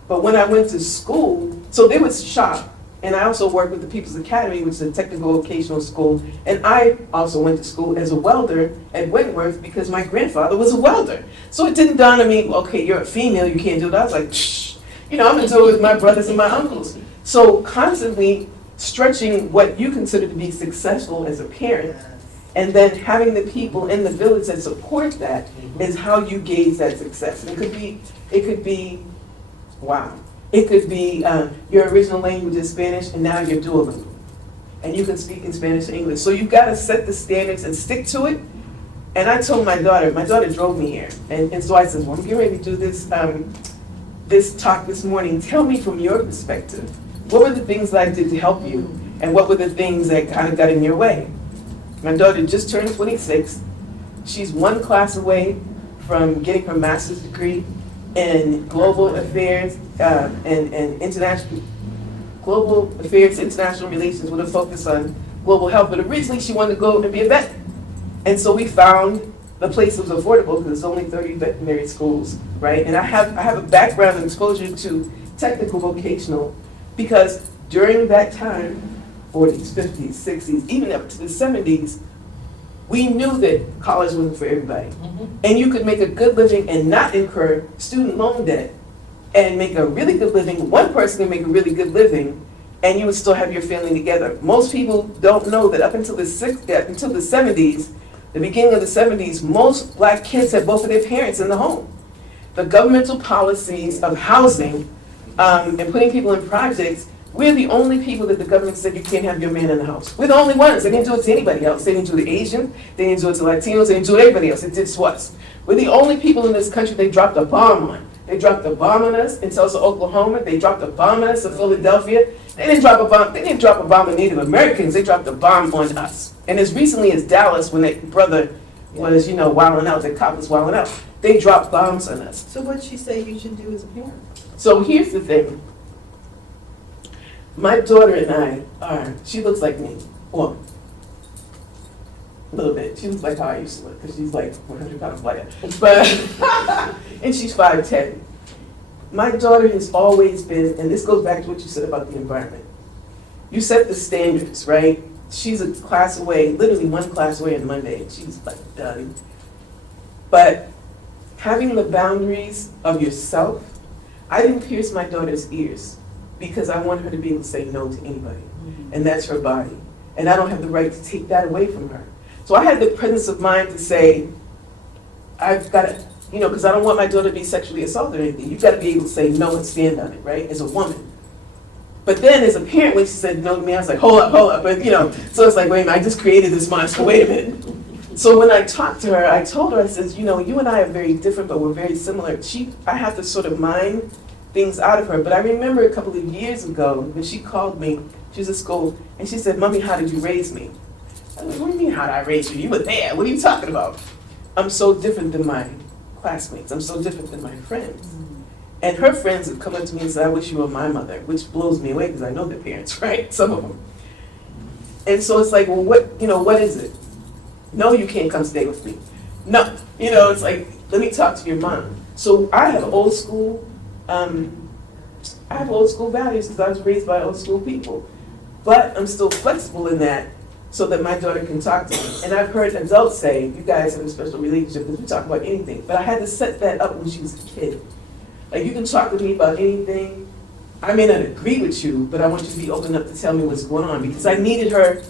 But when I went to school, so there was shop, and I also worked with the People's Academy, which is a technical vocational school, and I also went to school as a welder at Wentworth because my grandfather was a welder. So it didn't dawn on me, okay, you're a female, you can't do that. I was like, shh, I'm gonna do it with my brothers and my uncles. So constantly stretching what you consider to be successful as a parent, and then having the people in the village that support that is how you gauge that success. And it could be, wow. It could be your original language is Spanish and now you're Duolingo. And you can speak in Spanish and English. So you've got to set the standards and stick to it. And I told my daughter drove me here. And so I said, well, I'm getting ready to do this talk this morning. Tell me from your perspective, what were the things that I did to help you? And what were the things that kind of got in your way? My daughter just turned 26. She's one class away from getting her master's degree in global affairs and international relations with a focus on global health. But originally she wanted to go and be a vet. And so we found the place that was affordable because there's only 30 veterinary schools, right? And I have a background and exposure to technical vocational because during that time, 40s, 50s, 60s, even up to the 70s, we knew that college wasn't for everybody. And you could make a good living and not incur student loan debt and make a really good living. One person can make a really good living and you would still have your family together. Most people don't know that up until the 70s, the beginning of the 70s, most black kids had both of their parents in the home. The governmental policies of housing and putting people in projects, we're the only people that the government said you can't have your man in the house. We're the only ones. They didn't do it to anybody else. They didn't do it to Asians. They didn't do it to Latinos. They didn't do it to anybody else. It did to us. We're the only people in this country they dropped a bomb on. They dropped a bomb on us in Tulsa, Oklahoma. They dropped a bomb on us in Philadelphia. They didn't drop a bomb. They didn't drop a bomb on Native Americans. They dropped a bomb on us. And as recently as Dallas, when their brother was, wilding out, the cop was wilding out, they dropped bombs on us. So what'd she say you should do as a parent? So here's the thing. My daughter and I she looks like me. Well, a little bit. She looks like how I used to look, because she's like 100 pounds lighter. But, and she's 5'10". My daughter has always been, and this goes back to what you said about the environment. You set the standards, right? She's a class away, literally one class away on Monday, and she's like done. But having the boundaries of yourself, I didn't pierce my daughter's ears because I want her to be able to say no to anybody. And that's her body. And I don't have the right to take that away from her. So I had the presence of mind to say, I've got to, because I don't want my daughter to be sexually assaulted or anything. You've got to be able to say no and stand on it, right, as a woman. But then as a parent, when she said no to me, I was like, hold up. But, so it's like, wait a minute, I just created this monster, wait a minute. So when I talked to her, I told her, I said, you and I are very different, but we're very similar. I have to sort of mind things out of her. But I remember a couple of years ago when she called me, she was at school, and she said, Mommy, how did you raise me? I was like, what do you mean, how did I raise you? You were there, what are you talking about? I'm so different than my classmates. I'm so different than my friends. And her friends have come up to me and said, I wish you were my mother, which blows me away because I know their parents, right? Some of them. And so it's like, well, what is it? No, you can't come stay with me. No, it's like, let me talk to your mom. So I have old school values because I was raised by old school people. But I'm still flexible in that so that my daughter can talk to me. And I've heard adults say, you guys have a special relationship because we talk about anything. But I had to set that up when she was a kid. Like, you can talk to me about anything. I may not agree with you, but I want you to be open enough to tell me what's going on, because I needed her,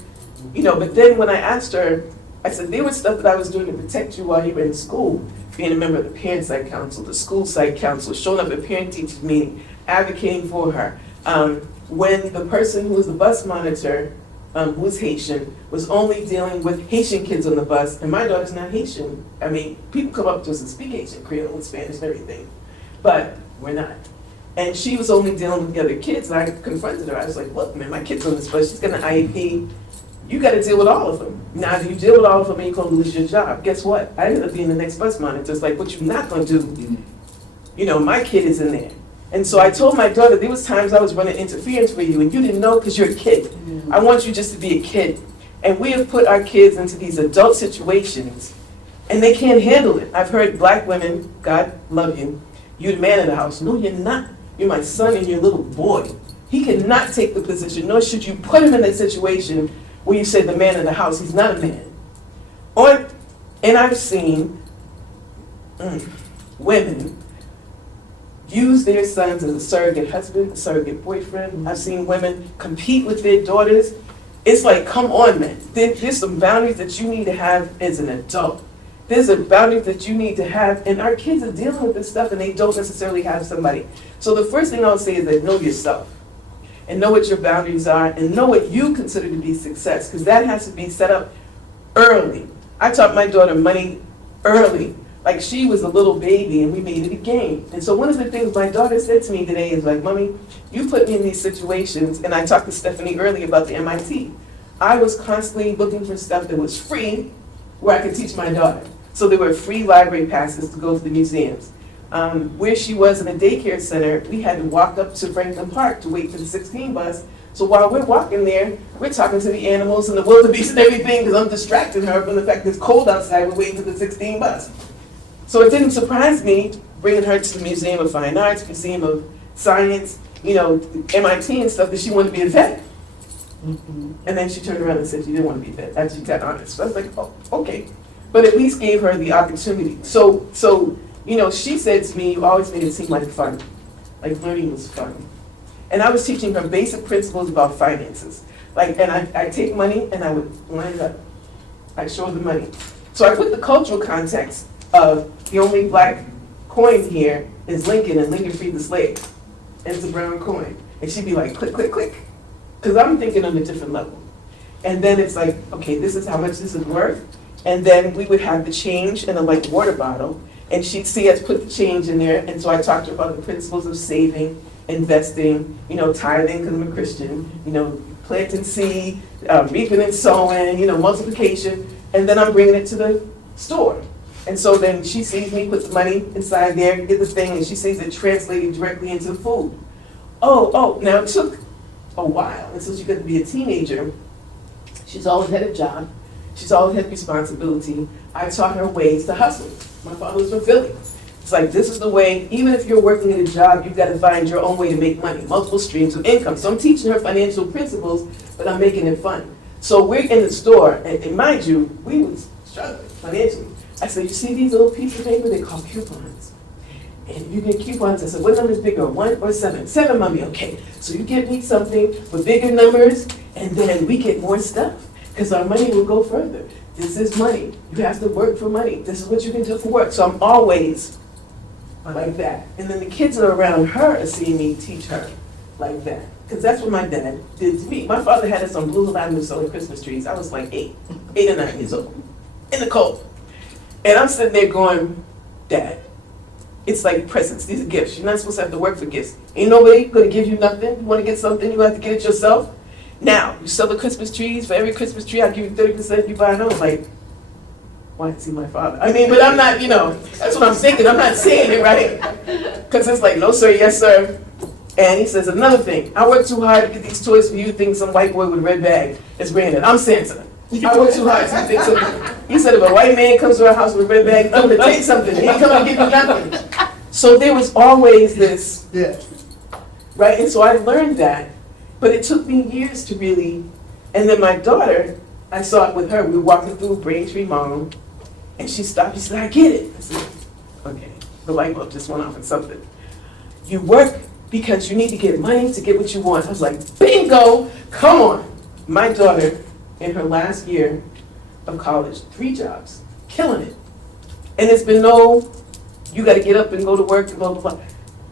but then when I asked her, I said, there was stuff that I was doing to protect you while you were in school, being a member of the Parent Site Council, the School Site Council, showing up at parent-teacher meeting, advocating for her. When the person who was the bus monitor, who was Haitian, was only dealing with Haitian kids on the bus, and my daughter's not Haitian. I mean, people come up to us and speak Haitian, Creole, and Spanish and everything, but we're not. And she was only dealing with the other kids, and I confronted her. I was like, look, man, my kid's on this bus, she's got an IEP. You got to deal with all of them. Now, if you deal with all of them, you're going to lose your job. Guess what? I ended up being the next bus monitor. It's like, what you're not going to do, my kid is in there. And so I told my daughter, there was times I was running interference for you, and you didn't know because you're a kid. I want you just to be a kid. And we have put our kids into these adult situations, and they can't handle it. I've heard black women, God love you, you're the man of the house. No, you're not. You're my son and your little boy. He cannot take the position, nor should you put him in that situation where you say the man of the house. He's not a man. And I've seen women use their sons as a surrogate husband, a surrogate boyfriend. I've seen women compete with their daughters. It's like, come on, man. There's some boundaries that you need to have as an adult. There's a boundary that you need to have, and our kids are dealing with this stuff and they don't necessarily have somebody. So the first thing I would say is that know yourself and know what your boundaries are and know what you consider to be success, because that has to be set up early. I taught my daughter money early. Like, she was a little baby and we made it a game. And so one of the things my daughter said to me today is like, Mommy, you put me in these situations, and I talked to Stephanie earlier about the MIT. I was constantly looking for stuff that was free where I could teach my daughter. So there were free library passes to go to the museums. Where she was in a daycare center, we had to walk up to Franklin Park to wait for the 16 bus. So while we're walking there, we're talking to the animals and the wildebeest and everything, because I'm distracting her from the fact that it's cold outside, we're waiting for the 16 bus. So it didn't surprise me bringing her to the Museum of Fine Arts, Museum of Science, MIT and stuff, that she wanted to be a vet. And then she turned around and said she didn't want to be a vet after she got honest. So I was like, oh, okay. But at least gave her the opportunity. So she said to me, you always made it seem like fun. Like learning was fun. And I was teaching her basic principles about finances. Like, and I take money and I would line it up. I show her the money. So I put the cultural context of the only black coin here is Lincoln, and Lincoln freed the slave. And it's a brown coin. And she'd be like, click, click, click. Because I'm thinking on a different level. And then it's like, okay, this is how much this is worth. And then we would have the change in a like water bottle. And she'd see us put the change in there. And so I talked to her about the principles of saving, investing, you know, tithing, because I'm a Christian, you know, planting seed, reaping and sowing, you know, multiplication. And then I'm bringing it to the store. And so then she sees me put the money inside there, get the thing, and she sees it translated directly into the food. Oh, now it took a while until she got to be a teenager. She's always had a job. She's always had responsibility. I taught her ways to hustle. My father was from Philly. It's like, this is the way, even if you're working at a job, you've got to find your own way to make money, multiple streams of income. So I'm teaching her financial principles, but I'm making it fun. So we're in the store, and mind you, we was struggling financially. I said, you see these little pieces of paper? They call coupons. And you get coupons. I said, what number is bigger, 1 or 7? 7, mommy, okay. So you give me something with bigger numbers, and then we get more stuff, because our money will go further. This is money. You have to work for money. This is what you can do for work. So I'm always like that. And then the kids that are around her are seeing me teach her like that. Because that's what my dad did to me. My father had us on Blue Avenue selling Christmas trees. I was like 8 or 9 years old, in the cold. And I'm sitting there going, Dad, it's like presents. These are gifts. You're not supposed to have to work for gifts. Ain't nobody going to give you nothing. You want to get something, you have to get it yourself. Now, you sell the Christmas trees. For every Christmas tree, I give you 30%. You buy another. Like, why is he my father? I mean, but I'm not, you know, that's what I'm thinking. I'm not saying it, right? Because it's like, no, sir, yes, sir. And he says, another thing. I work too hard to get these toys for you. Think some white boy with a red bag is granted. I'm Santa. I work too hard to think something. He said, if a white man comes to our house with a red bag, I'm going to take something. He ain't coming to give you nothing. So there was always this, right? And so I learned that. But it took me years to really, and then my daughter, I saw it with her. We were walking through Braintree Mall, and she stopped. She said, I get it. I said, okay, the light bulb just went off and something. You work because you need to get money to get what you want. I was like, bingo, come on. My daughter, in her last year of college, 3 jobs, killing it. And it's been no, you got to get up and go to work and blah, blah, blah.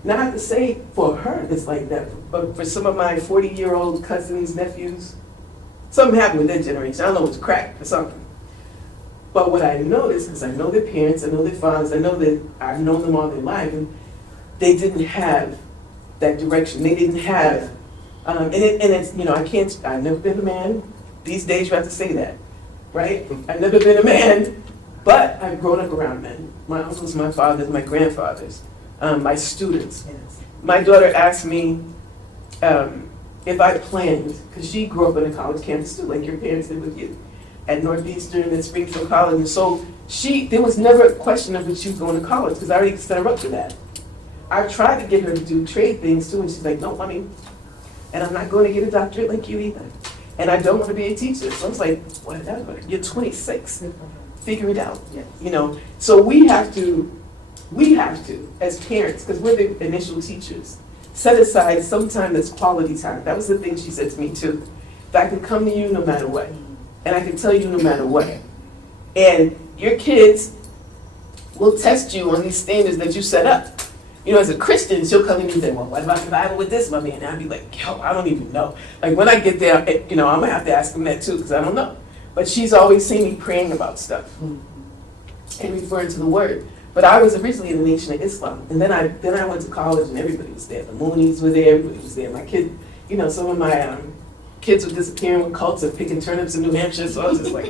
Not to say for her it's like that, but for some of my 40-year-old cousins, nephews, something happened with their generation. I don't know, it's crack or something. But what I noticed is I know their parents, I know their fathers, I know that I've known them all their life, and they didn't have that direction. They didn't have, and it's, you know, I've never been a man. These days you have to say that, right? I've never been a man, but I've grown up around men. My uncles, my fathers, my grandfathers, my students. My daughter asked me if I planned, because she grew up in a college campus too, like your parents did with you, at Northeastern and Springfield College. And so there was never a question of if she was going to college, because I already set her up for that. I tried to get her to do trade things too, and she's like, no, mommy, and I'm not going to get a doctorate like you either. And I don't want to be a teacher. So I was like, whatever, you're 26, figure it out. Yes. You know, so we have to, as parents, because we're the initial teachers, set aside some time that's quality time. That was the thing she said to me too. That I can come to you no matter what, and I can tell you no matter what. And your kids will test you on these standards that you set up. You know, as a Christian, she'll come to me and say, well, what about the Bible with this, mommy? And I'll be like, yo, I don't even know. Like, when I get there, you know, I'm going to have to ask them that too, because I don't know. But she's always seen me praying about stuff and referring to the word. But I was originally in the Nation of Islam. And then I went to college, and everybody was there. The Moonies were there, everybody was there. My kid, you know, some of my kids were disappearing with cults and picking turnips in New Hampshire, so I was just like,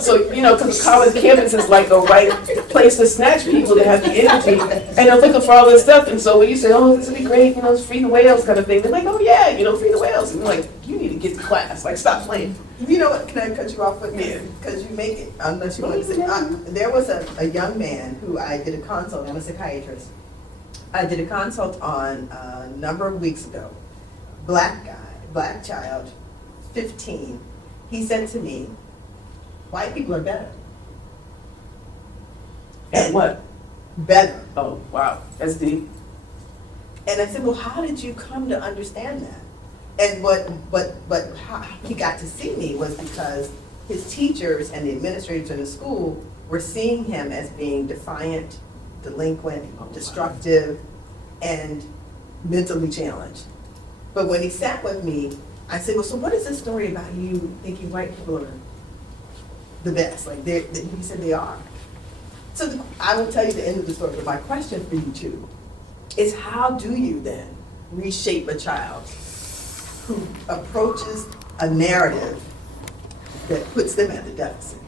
So, you know, because the college campus is like the right place to snatch people that have the energy, and they're looking for all this stuff. And so when you say, oh, this would be great, you know, it's free the whales kind of thing, they're like, oh yeah, you know, free the whales. And they're like, you need to get to class, like, stop playing. You know what, can I cut you off with this? Because you make it, unless you want to say, there was a young man who I did a consult, I'm a psychiatrist. I did a consult on a number of weeks ago, black guy, black child, 15. He said to me, white people are better. And what? Better. Oh, wow, that's deep. And I said, well, how did you come to understand that? And but how he got to see me was because his teachers and the administrators in the school were seeing him as being defiant, delinquent, destructive, and mentally challenged. But when he sat with me, I said, well, so what is this story about you thinking white people are the best? Like, he said they are. So I will tell you the end of the story, but my question for you two is, how do you then reshape a child who approaches a narrative that puts them at the deficit?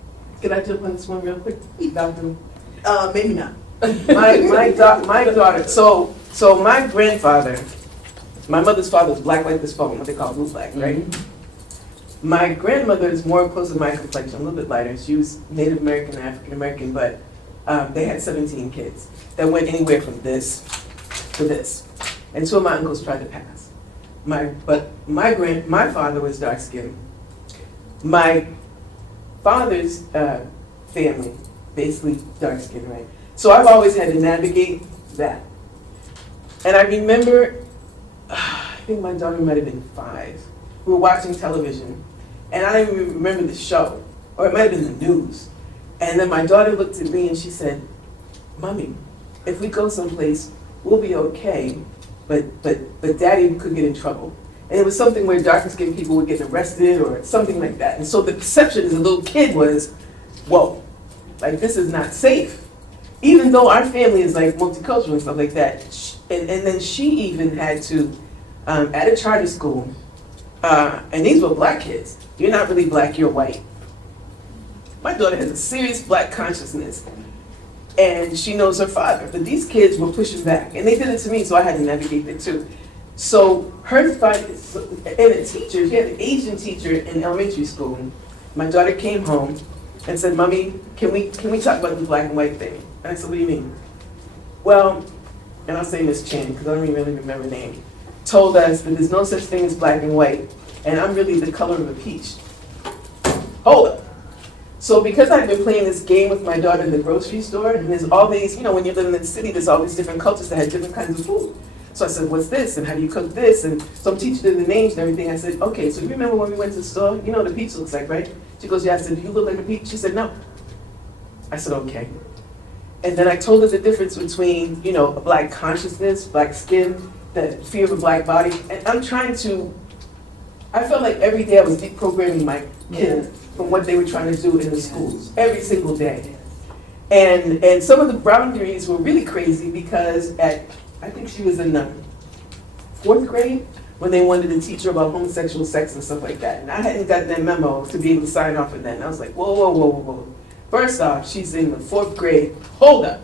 Can I jump on this one real quick, Dr.? Maybe not. My daughter, so my grandfather, my mother's father was black like this phone, what they call blue black, right? My grandmother is more close to my complexion, a little bit lighter. She was Native American and African American, but they had 17 kids that went anywhere from this to this. And two of my uncles tried to pass. My father was dark skinned. My father's family, basically dark skinned, right? So I've always had to navigate that. And I remember, I think my daughter might have been 5. We were watching television, and I don't even remember the show, or it might have been the news. And then my daughter looked at me and she said, Mommy, if we go someplace, we'll be okay, but Daddy could get in trouble. And it was something where darker-skinned people would get arrested or something like that. And so the perception as a little kid was, whoa, like this is not safe. Even though our family is like multicultural and stuff like that. And then she even had to, at a charter school, and these were black kids. You're not really black, you're white. My daughter has a serious black consciousness, and she knows her father. But these kids were pushing back, and they did it to me, so I had to navigate it too. So her fight, and a teacher, she had an Asian teacher in elementary school. My daughter came home and said, Mommy, can we talk about the black and white thing? And I said, what do you mean? Well, and I'll say Miss Chan, because I don't really remember her name, told us that there's no such thing as black and white, and I'm really the color of a peach. Hold up. So because I've been playing this game with my daughter in the grocery store, and there's all these, when you're living in the city, there's all these different cultures that have different kinds of food. So I said, what's this? And how do you cook this? And so I'm teaching her the names and everything. I said, okay, so you remember when we went to the store? You know what a peach looks like, right? She goes, yeah. I said, do you look like a peach? She said, no. I said, okay. And then I told her the difference between, a black consciousness, black skin, the fear of a black body. And I felt like every day I was deprogramming my kid from what they were trying to do in the schools, every single day. And some of the boundaries were really crazy because I think she was in the 4th grade when they wanted to teach her about homosexual sex and stuff like that. And I hadn't gotten that memo to be able to sign off on that. And I was like, whoa. First off, she's in the 4th grade. Hold up.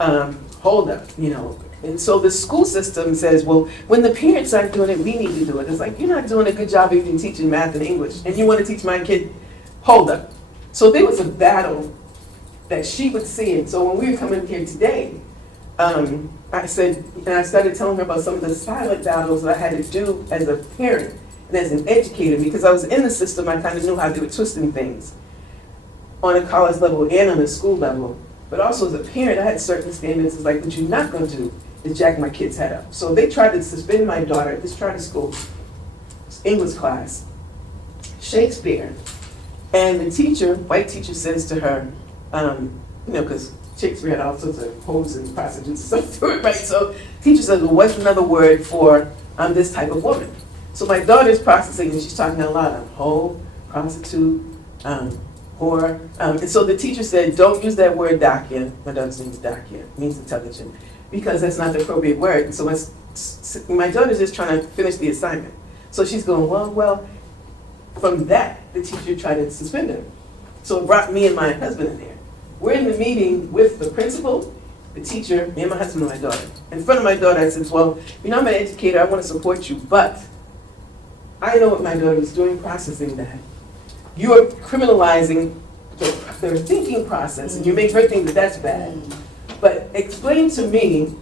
And so the school system says, well, when the parents aren't doing it, we need to do it. It's like, you're not doing a good job even teaching math and English, and you want to teach my kid, hold up. So there was a battle that she was seeing. So when we were coming here today, I said, and I started telling her about some of the silent battles that I had to do as a parent and as an educator, because I was in the system, I kind of knew how they were twisting things on a college level and on a school level. But also as a parent, I had certain standards. It's like, what you're not going to do is jack my kid's head up. So they tried to suspend my daughter at this charter school, English class, Shakespeare. And the teacher, white teacher, says to her, because Shakespeare had all sorts of hoes and prostitutes and stuff to it, right? So teacher says, well, what's another word for this type of woman? So my daughter's processing, and she's talking a lot of hoe, prostitute, whore. And so the teacher said, don't use that word dakia. My daughter's name is dakia. It means intelligent. Because that's not the appropriate word. And so my daughter's just trying to finish the assignment. So she's going, well, from that, the teacher tried to suspend her. So it brought me and my husband in there. We're in the meeting with the principal, the teacher, me and my husband and my daughter. In front of my daughter, I said, well, I'm an educator, I want to support you, but I know what my daughter was doing, processing that. You are criminalizing their thinking process, and you make her think that that's bad. But explain to me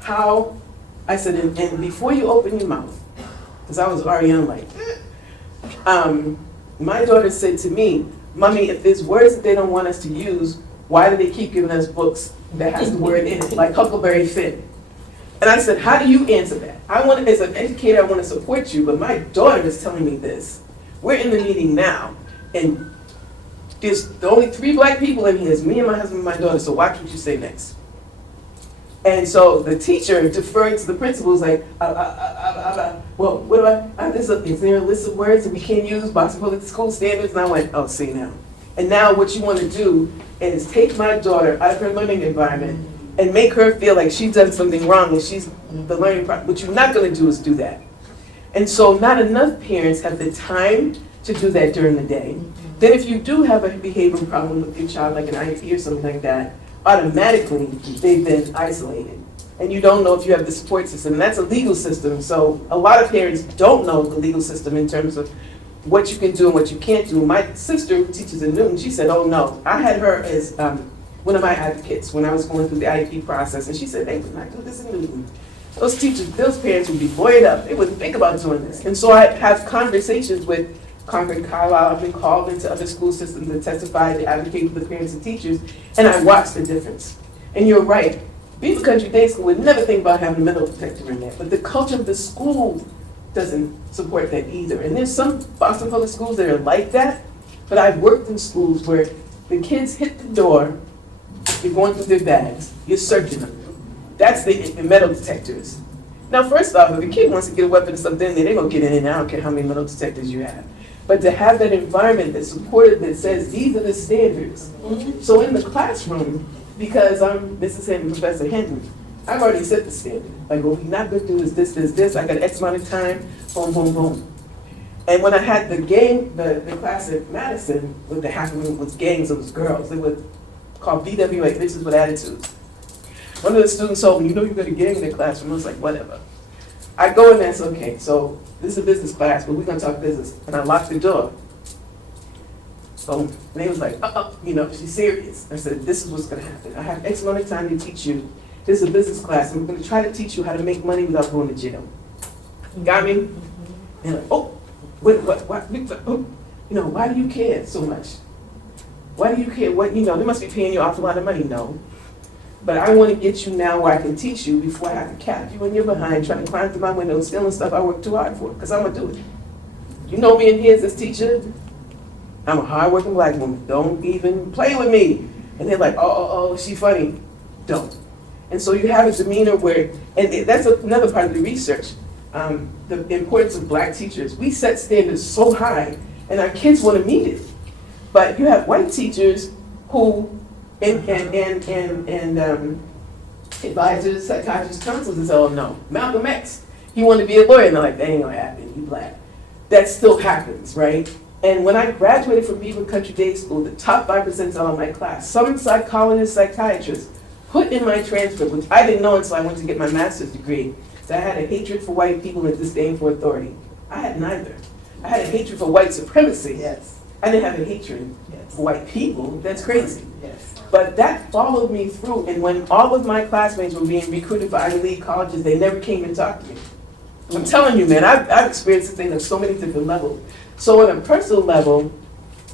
how, I said, and before you open your mouth, because I was already like, my daughter said to me, Mommy, if there's words that they don't want us to use, why do they keep giving us books that has the word in it, like Huckleberry Finn? And I said, how do you answer that? As an educator, I want to support you, but my daughter is telling me this. We're in the meeting now, and there's the only 3 black people in here. It's me and my husband and my daughter, so watch what you say next. And so the teacher deferring to the principal is like, well, what do is there a list of words that we can't use, Boston Public School standards? And I went, oh, see now. And now what you want to do is take my daughter out of her learning environment and make her feel like she's done something wrong and she's the learning problem. What you're not going to do is do that. And so not enough parents have the time to do that during the day. Then if you do have a behavioral problem with your child, like an IEP or something like that, automatically they've been isolated. And you don't know if you have the support system. And that's a legal system. So a lot of parents don't know the legal system in terms of what you can do and what you can't do. My sister, who teaches in Newton, she said, oh no, I had her as one of my advocates when I was going through the IEP process. And she said, they would not do this in Newton. Those teachers, those parents would be buoyed up. They wouldn't think about doing this. And so I have conversations with Concord, Carlisle. I've been called into other school systems to testify, to advocate for the parents and teachers, and I watch the difference. And you're right. Beaver Country Day School would never think about having a metal detector in there, but the culture of the school doesn't support that either. And there's some Boston Public Schools that are like that, but I've worked in schools where the kids hit the door, you're going through their bags, you're searching them. That's the metal detectors. Now, first off, if a kid wants to get a weapon or something in there, they're going to get in, and I don't care how many metal detectors you have. But to have that environment that's supported, that says these are the standards. So in the classroom, because I'm Mrs. Hinton, Professor Hinton, I've already set the standard. Like, what we're not going to do is this, this, this. I got X amount of time, boom, boom, boom. And when I had the class at Madison, with the half of it was gangs, it was girls. They were called BWA, Bitches with Attitudes. One of the students told me, you know you got a gang in the classroom. I was like, whatever. I go in there and say, okay, so this is a business class, but we're going to talk business. And I locked the door. So, and they was like, she's serious. I said, this is what's going to happen. I have X amount of time to teach you. This is a business class, and we're going to try to teach you how to make money without going to jail. Got me? And like, why do you care so much? Why do you care? They must be paying you an awful lot of money. No. But I want to get you now where I can teach you before I have to cap you in your behind, trying to climb through my window, stealing stuff I work too hard for, because I'm going to do it. You know me in here as this teacher. I'm a hard-working black woman. Don't even play with me. And they're like, oh, she funny. Don't. And so you have a demeanor where, and that's another part of the research, the importance of black teachers. We set standards so high, and our kids want to meet it. But you have white teachers who, and advisors, psychiatrists, counselors, and say, oh no, Malcolm X, he wanted to be a lawyer, and they're like, that ain't gonna happen, you black. That still happens, right? And when I graduated from Beaver Country Day School, the top 5% of my class, some psychologists, psychiatrists, put in my transcript, which I didn't know until I went to get my master's degree, that I had a hatred for white people and disdain for authority. I had neither. I had a hatred for white supremacy. Yes. I didn't have a hatred for white people. That's crazy. Yes. But that followed me through, and when all of my classmates were being recruited for Ivy League colleges, they never came and talked to me. I'm telling you, man, I've experienced this thing on so many different levels. So on a personal level,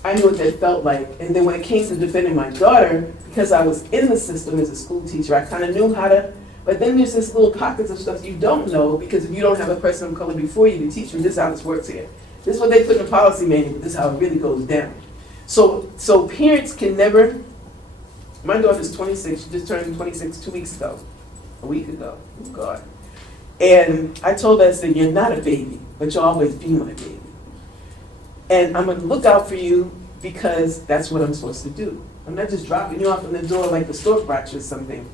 I knew what that felt like. And then when it came to defending my daughter, because I was in the system as a school teacher, I kind of knew how to, but then there's this little pockets of stuff you don't know, because if you don't have a person of color before you to teach you, this is how this works here. This is what they put in the policy manual, but this is how it really goes down. So parents can never, my daughter's 26, she just turned 26 2 weeks ago, a week ago, oh God. And I told her, I said, you're not a baby, but you'll always be my baby. And I'm gonna look out for you because that's what I'm supposed to do. I'm not just dropping you off in the door like the store brought you or something.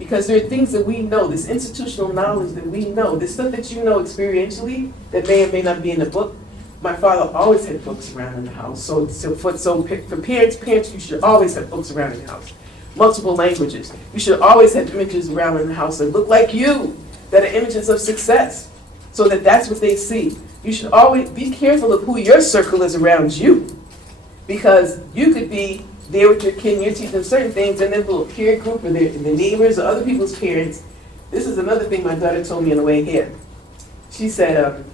Because there are things that we know, this institutional knowledge that we know, this stuff that you know experientially that may or may not be in the book. My father always had books around in the house. So for parents, you should always have books around in the house. Multiple languages. You should always have images around in the house that look like you, that are images of success, so that that's what they see. You should always be careful of who your circle is around you, because you could be there with your kid and you're teaching them certain things, and then a little peer group or the neighbors or other people's parents. This is another thing my daughter told me on the way here. She said,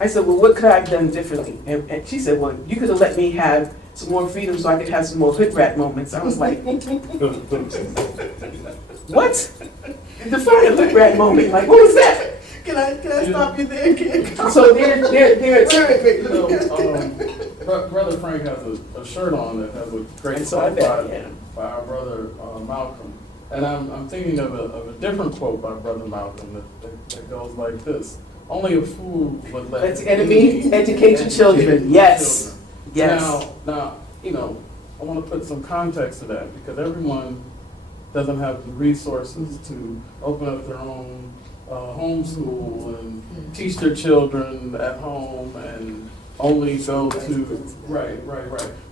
I said, well, what could I have done differently? And she said, well, you could have let me have some more freedom so I could have some more hood rat moments. I was like, what? Define a lip rat moment, like, what was that? Can I stop you there again? So there, Wait, You know, Brother Frank has a shirt on that has a great And so I quote bet, yeah. by our brother Malcolm. And I'm thinking of a different quote by Brother Malcolm that goes like this. Only a fool would let Let's his enemy educate your children. Yes. Yes. Now, you know, I want to put some context to that because everyone doesn't have the resources to open up their own homeschool and teach their children at home and only go to, right.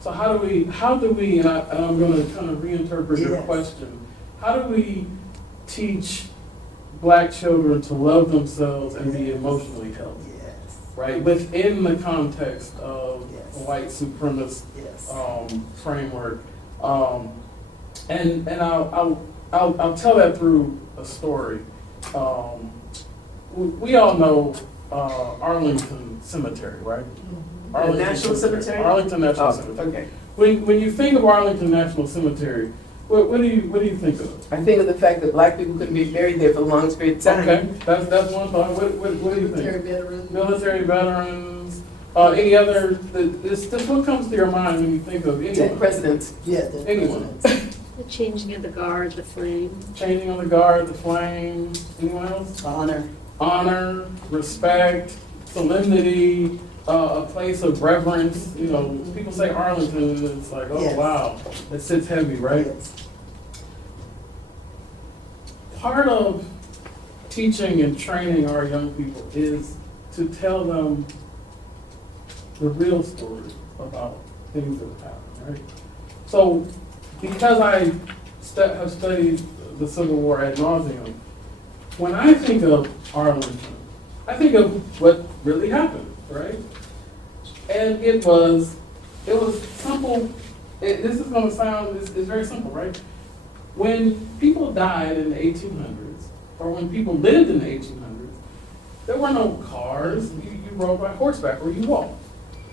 So how do we, and I'm going to kind of reinterpret your question, how do we teach Black children to love themselves and be emotionally healthy? Right, within the context of a white supremacist framework, and I'll tell that through a story. We all know Arlington Cemetery, right? Arlington National Cemetery? Arlington National Cemetery. Okay. When you think of Arlington National Cemetery, what do you think of? I think of the fact that Black people couldn't be buried there for a long period of time. Okay, that's one thought. What do you think? Military veterans. Any other? This what comes to your mind when you think of Dead anyone? presidents. Anyone? The changing of the guard, the flame. Changing of the guard, the flame. Anyone else? Honor, respect, solemnity, a place of reverence. You know, people say Arlington, and it's like, oh wow, it sits heavy, right? Part of teaching and training our young people is to tell them the real story about things that have happened, right? So, because I have studied the Civil War ad nauseum, when I think of Arlington, I think of what really happened, right? And it was simple. This is going to sound, it's very simple, right? When people died in the 1800s, or when people lived in the 1800s, there were no cars. You rode by horseback or you walked.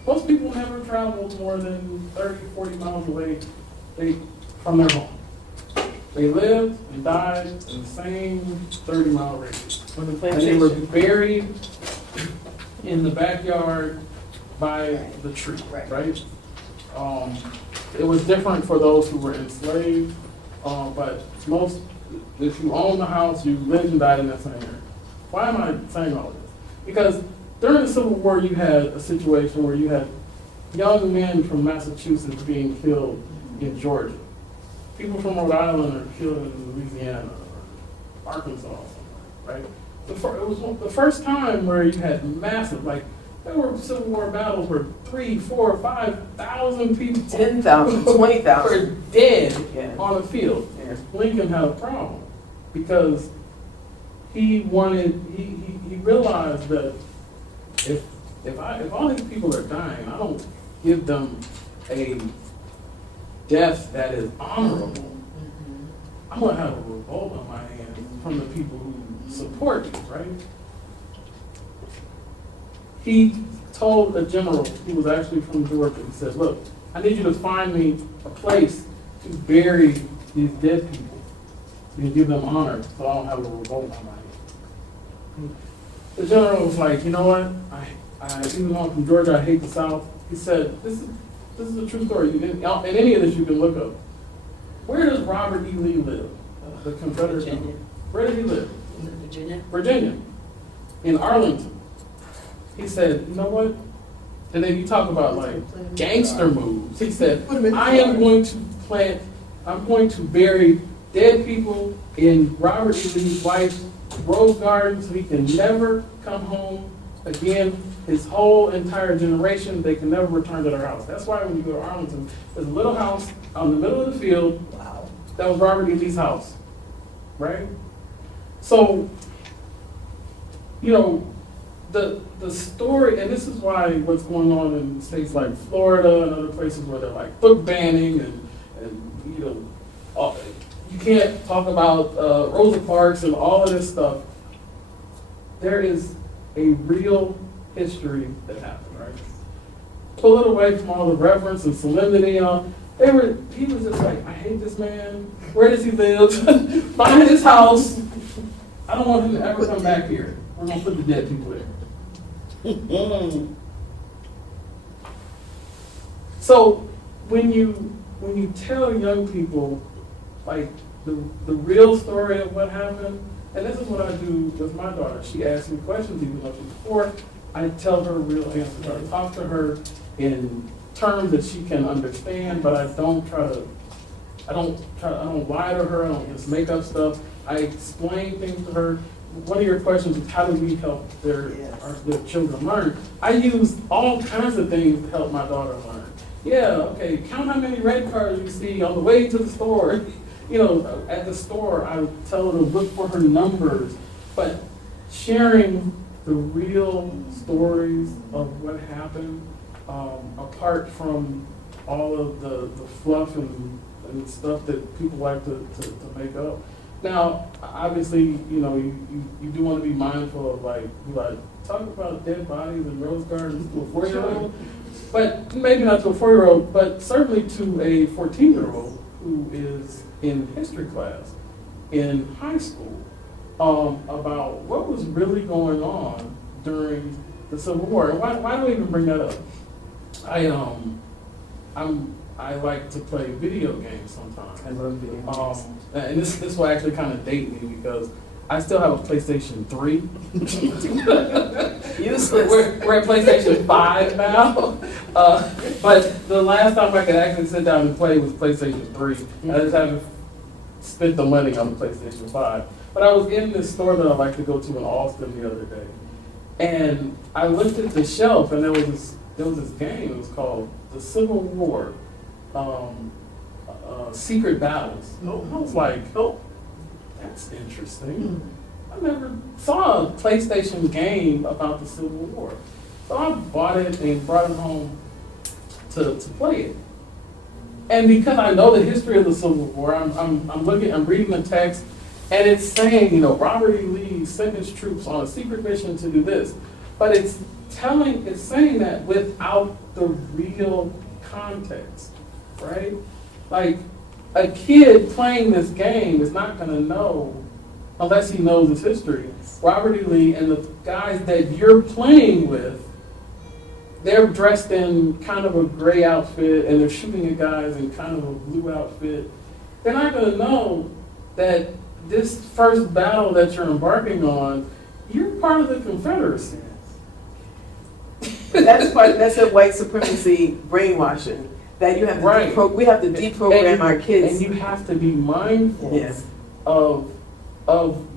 Most people never traveled more than 30, 40 miles away from their home. They lived and died in the same 30-mile radius. And they were buried in the backyard by the tree, right? It was different for those who were enslaved, but most, if you own the house, you lived and died in that same area. Why am I saying all this? Because during the Civil War, you had a situation where you had young men from Massachusetts being killed in Georgia. People from Rhode Island are killed in Louisiana or Arkansas or somewhere, right? It was the first time where you had massive, like, there were Civil War battles where 3,000, 4,000, 5,000 people 10,000, 20,000 were dead on the field. Yeah. Lincoln had a problem because he realized that if all these people are dying, I don't give them a death that is honorable, I'm gonna have a revolt on my hands from the people who support me, right? He told a general, he was actually from Georgia, he said, look, I need you to find me a place to bury these dead people and give them honor so I don't have a revolt on my hands. The general was like, you know what, even though I'm from Georgia, I hate the South. He said, this is a true story. In any of this you can look up. Where does Robert E. Lee live? The Confederate general. Where does he live? Virginia. Virginia. In Arlington. He said, you know what? And then you talk about like gangster moves. He said, I'm going to bury dead people in Robert E. Lee's wife's rose garden so he can never come home again. His whole entire generation, they can never return to their house. That's why when you go to Arlington, there's a little house out in the middle of the field. Wow. That was Robert E. Lee's house, right? So, you know, the story, and this is why what's going on in states like Florida and other places where they're like book banning and you know, you can't talk about Rosa Parks and all of this stuff. There is a real history that happened, right? Pull it away from all the reverence and solemnity. He was just like, I hate this man. Where does he live? Find his house. I don't want him to ever come back here. We're gonna put the dead people there. So when you tell young people like the real story of what happened, and this is what I do with my daughter. She asks me questions even though she's 4. I tell her real answers. I talk to her in terms that she can understand, but I don't lie to her. I don't just make up stuff. I explain things to her. One of your questions is how do we help their children learn? I use all kinds of things to help my daughter learn. Yeah, okay, count how many red cars you see on the way to the store. You know, at the store, I tell her to look for her numbers. But sharing the real stories of what happened, apart from all of the fluff and stuff that people like to make up. Now, obviously, you know, you do want to be mindful of like talk about dead bodies and rose gardens to a 4-year-old, but maybe not to a 4-year-old, but certainly to a 14-year-old who is in history class in high school, about what was really going on during the Civil War. And why do I even bring that up? I like to play video games sometimes. I love video games. And this will actually kind of date me because I still have a PlayStation 3. Useless. We're at PlayStation 5 now. But the last time I could actually sit down and play was PlayStation 3. I just haven't spent the money on the PlayStation 5. But I was in this store that I like to go to in Austin the other day. And I looked at the shelf and there was this game. It was called The Civil War. Secret Battles. I was like, oh, that's interesting. I never saw a PlayStation game about the Civil War. So I bought it and brought it home to play it. And because I know the history of the Civil War, I'm reading the text, and it's saying, you know, Robert E. Lee sent his troops on a secret mission to do this. But it's saying that without the real context, right? Like, a kid playing this game is not going to know, unless he knows his history, Robert E. Lee and the guys that you're playing with, they're dressed in kind of a gray outfit and they're shooting at guys in kind of a blue outfit. They're not going to know that this first battle that you're embarking on, you're part of the Confederacy. That's a white supremacy brainwashing. That you have to we have to deprogram our kids. And you have to be mindful Yes. of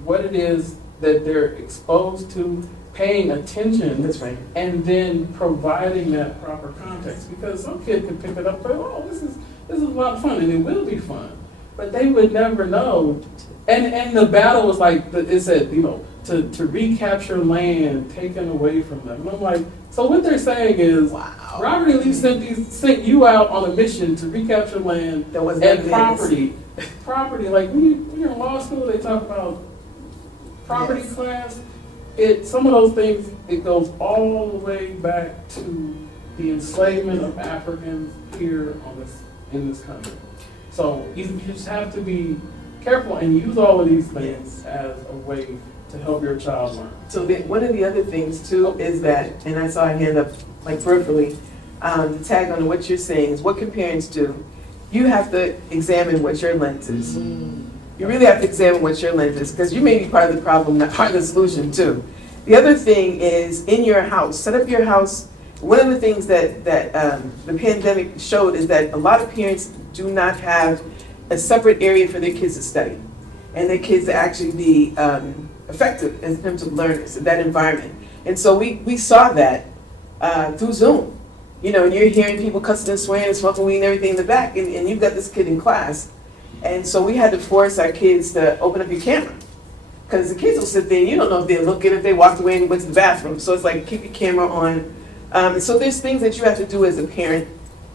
what it is that they're exposed to, paying attention, That's right. and then providing that proper context. Because some kid could pick it up and say, oh, this is a lot of fun, and it will be fun. But they would never know. And the battle was like, it said, you know, to recapture land taken away from them. And I'm like, so what they're saying is, wow. Robert E. Lee sent you out on a mission to recapture land and property. Property, like when you're in law school, they talk about property class. Some of those things, it goes all the way back to the enslavement of Africans here in this country. So you just have to be careful and use all of these things as a way to help your child learn. So one of the other things too is that, and I saw a hand up like peripherally, to tag on to what you're saying is what can parents do? You have to examine what your lens is. You really have to examine what your lens is because you may be part of the problem, not part of the solution too. The other thing is in your house, set up your house. One of the things that the pandemic showed is that a lot of parents do not have a separate area for their kids to study and their kids to actually be effective in terms of learners in that environment. And so we saw that through Zoom. You know, and you're hearing people cussing and swearing and smoking weed and everything in the back, and you've got this kid in class. And so we had to force our kids to open up your camera. Because the kids will sit there and you don't know if they're looking, if they walked away and went to the bathroom. So it's like, keep your camera on. So there's things that you have to do as a parent,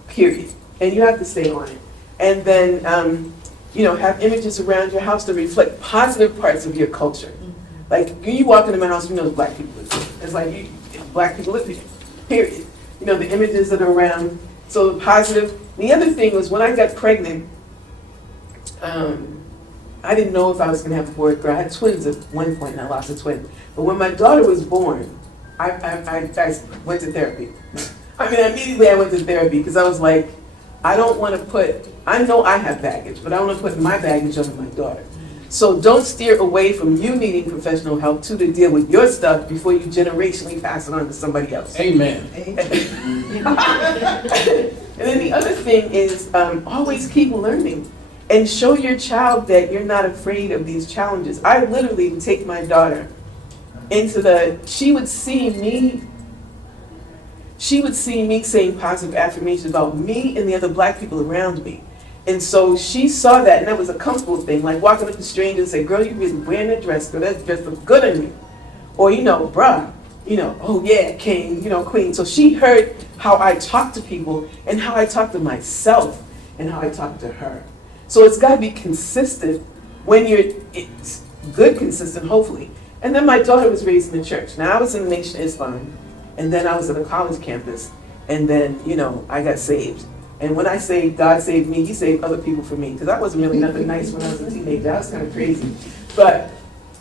period. And you have to stay on it. And then, you know, have images around your house to reflect positive parts of your culture. Like, when you walk into my house, you know black people live here. It's like, black people live here, period. You know, the images that are around, so positive. The other thing was when I got pregnant, I didn't know if I was gonna have a boy or girl. I had twins at one point and I lost a twin. But when my daughter was born, I went to therapy. I mean, immediately I went to therapy because I was like, I don't want to put, I know I have baggage, but I don't want to put my baggage on my daughter. So don't steer away from you needing professional help too to deal with your stuff before you generationally pass it on to somebody else. Amen. And then the other thing is always keep learning and show your child that you're not afraid of these challenges. I literally would take my daughter into she would see me saying positive affirmations about me and the other black people around me. And so she saw that, and that was a comfortable thing, like walking up to strangers and say, girl, you really wearing that dress, girl, that dress looks good on you. Or, bruh, oh yeah, king, queen. So she heard how I talk to people and how I talk to myself and how I talk to her. So it's gotta be consistent when it's good consistent, hopefully. And then my daughter was raised in the church. Now I was in the Nation of Islam, and then I was at a college campus, and then, I got saved. And when I say God saved me, he saved other people for me, because I wasn't really nothing nice when I was a teenager. I was kind of crazy. But,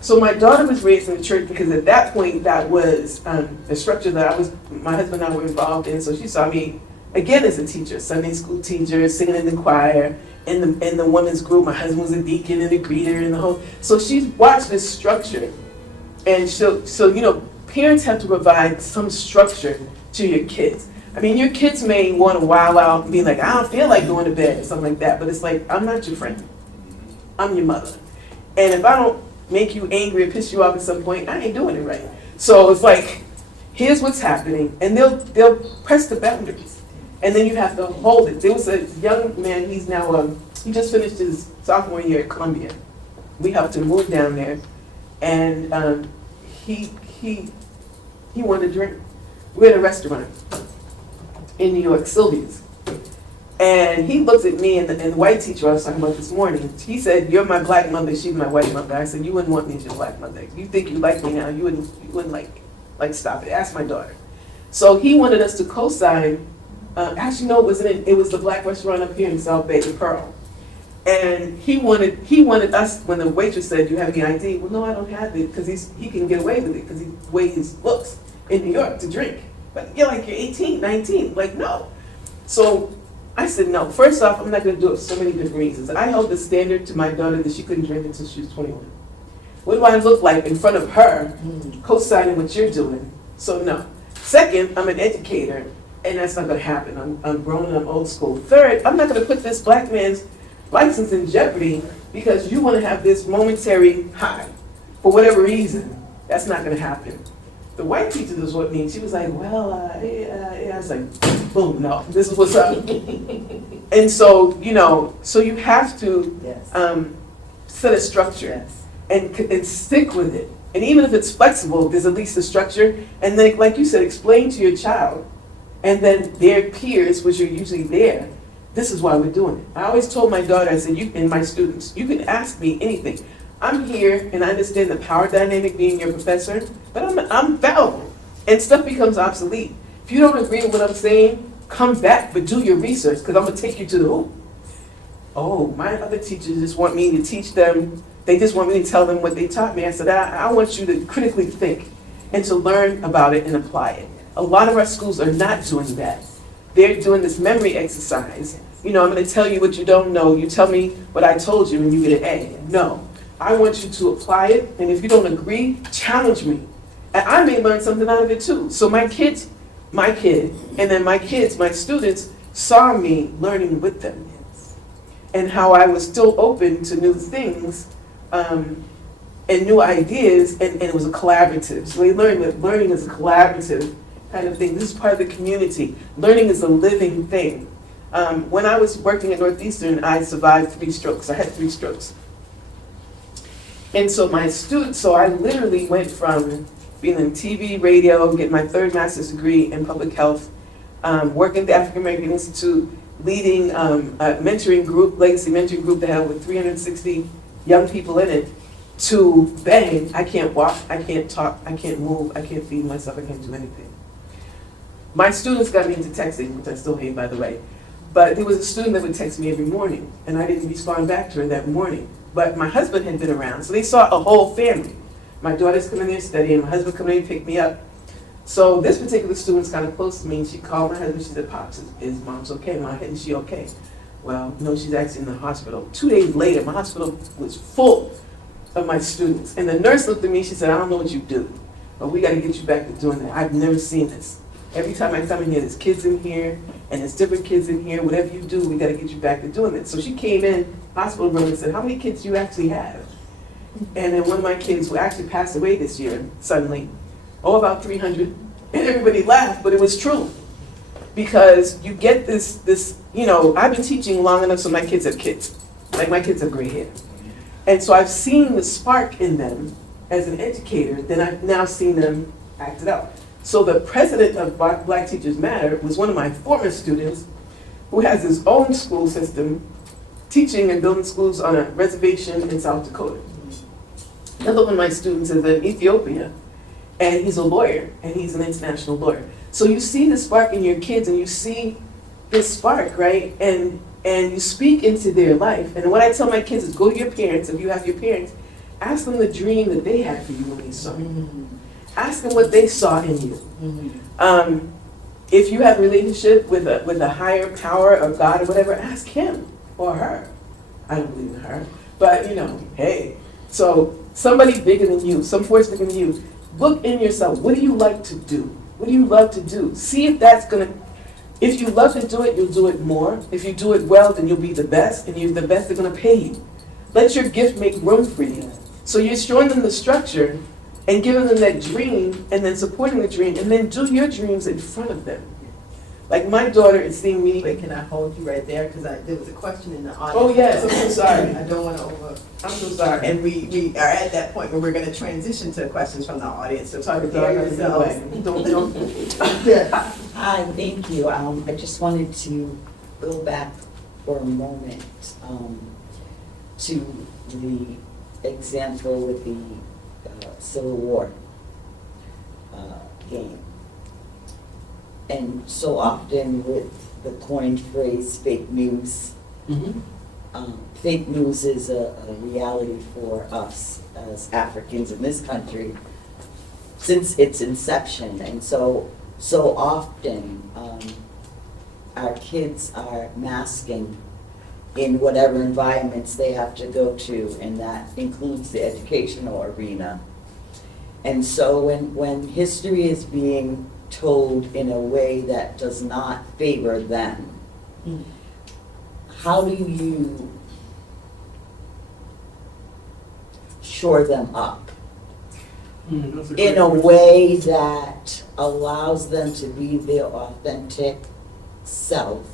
so my daughter was raised in the church because at that point, that was the structure that my husband and I were involved in. So she saw me, again, as a teacher, Sunday school teacher, singing in the choir, in the women's group. My husband was a deacon and a greeter and the whole. So she's watched this structure. And so parents have to provide some structure to your kids. I mean, your kids may want to wild out and be like, I don't feel like going to bed or something like that, but it's like, I'm not your friend. I'm your mother. And if I don't make you angry or piss you off at some point, I ain't doing it right. So it's like, here's what's happening, and they'll press the boundaries. And then you have to hold it. There was a young man, he's now, he just finished his sophomore year at Columbia. We helped him move down there, and he wanted a drink. We're at a restaurant in New York, Sylvia's. And he looks at me and the white teacher I was talking about this morning. He said, you're my black mother, she's my white mother. I said, you wouldn't want me as your black mother. You think you like me now, you wouldn't like stop it. Ask my daughter. So he wanted us to co-sign, actually no, it was the black restaurant up here in South Bay, the Pearl. And he wanted us, when the waitress said, you have any ID? Well, no, I don't have it, because he can get away with it, because the way he looks in New York to drink. But you're 18, 19, like no. So I said, no, first off, I'm not gonna do it for so many different reasons. I held the standard to my daughter that she couldn't drink until she was 21. What do I look like in front of her, co-signing what you're doing? So no. Second, I'm an educator, and that's not gonna happen. I'm grown and I'm old school. Third, I'm not gonna put this black man's license in jeopardy because you wanna have this momentary high for whatever reason. That's not gonna happen. The white teacher was what me. She was like, well, yeah. I was like, boom, no, this is what's up. And so, so you have to set a structure and stick with it. And even if it's flexible, there's at least a structure. And then, like you said, explain to your child and then their peers, which are usually there, this is why we're doing it. I always told my daughter, I said, and my students, you can ask me anything. I'm here and I understand the power dynamic being your professor, but I'm fallible and stuff becomes obsolete. If you don't agree with what I'm saying, come back, but do your research because I'm gonna take you to the hoop. Oh, my other teachers just want me to teach them, they just want me to tell them what they taught me. I said, I want you to critically think and to learn about it and apply it. A lot of our schools are not doing that. They're doing this memory exercise. I'm gonna tell you what you don't know, you tell me what I told you and you get an A. No. I want you to apply it, and if you don't agree, challenge me. And I may learn something out of it too. So my kid, and then my students saw me learning with them. And how I was still open to new things and new ideas, and it was a collaborative. So they learned that learning is a collaborative kind of thing. This is part of the community. Learning is a living thing. When I was working at Northeastern, I survived 3 strokes. I had 3 strokes. And so I literally went from being in TV, radio, getting my 3rd master's degree in public health, working at the African American Institute, leading a mentoring group, legacy mentoring group that had over 360 young people in it, to bang, I can't walk, I can't talk, I can't move, I can't feed myself, I can't do anything. My students got me into texting, which I still hate, by the way. But there was a student that would text me every morning, and I didn't respond back to her that morning. but my husband had been around, so they saw a whole family. My daughter's coming there studying, my husband coming in to pick me up. So this particular student's kind of close to me, and she called my husband. She said, "Pops, is Mom's okay? Is she okay?" Well, no, she's actually in the hospital. 2 days later, my hospital was full of my students. And the nurse looked at me, she said, "I don't know what you do, but we got to get you back to doing that. I've never seen this. Every time I come in here, there's kids in here, and there's different kids in here. Whatever you do, we got to get you back to doing this." So she came in, hospital room, and said, "How many kids do you actually have?" And then one of my kids who actually passed away this year, suddenly, about 300. And everybody laughed, but it was true. Because you get this, I've been teaching long enough so my kids have kids. Like my kids have gray hair. And so I've seen the spark in them as an educator, then I've now seen them act it out. So the president of Black Teachers Matter was one of my former students who has his own school system, teaching and building schools on a reservation in South Dakota. Another one of my students is in Ethiopia, and he's a lawyer, and he's an international lawyer. So you see the spark in your kids, and you see this spark, right? And you speak into their life. And what I tell my kids is, go to your parents, if you have your parents, ask them the dream that they had for you when they saw you. Ask them what they saw in you. If you have a relationship with a higher power or God or whatever, ask him or her. I don't believe in her, but hey. So somebody bigger than you, some force bigger than you. Look in yourself. What do you like to do? What do you love to do? See if that's if you love to do it, you'll do it more. If you do it well, then you'll be the best, and you're the best, they're gonna pay you. Let your gift make room for you. So you're showing them the structure and giving them that dream, and then supporting the dream, and then do your dreams in front of them. Like my daughter is seeing me. Wait, can I hold you right there? Because there was a question in the audience. Oh yes, I'm so sorry. I don't want to I'm so sorry. And we are at that point where we're going to transition to questions from the audience. So Sorry, prepare yourselves. Don't. Yeah. Hi, thank you. I just wanted to go back for a moment to the example with the Civil War game. And so often with the coined phrase fake news, fake news is a reality for us as Africans in this country since its inception. And so often our kids are masking in whatever environments they have to go to, and that includes the educational arena. And so when history is being told in a way that does not favor them, how do you shore them up in a way that allows them to be their authentic self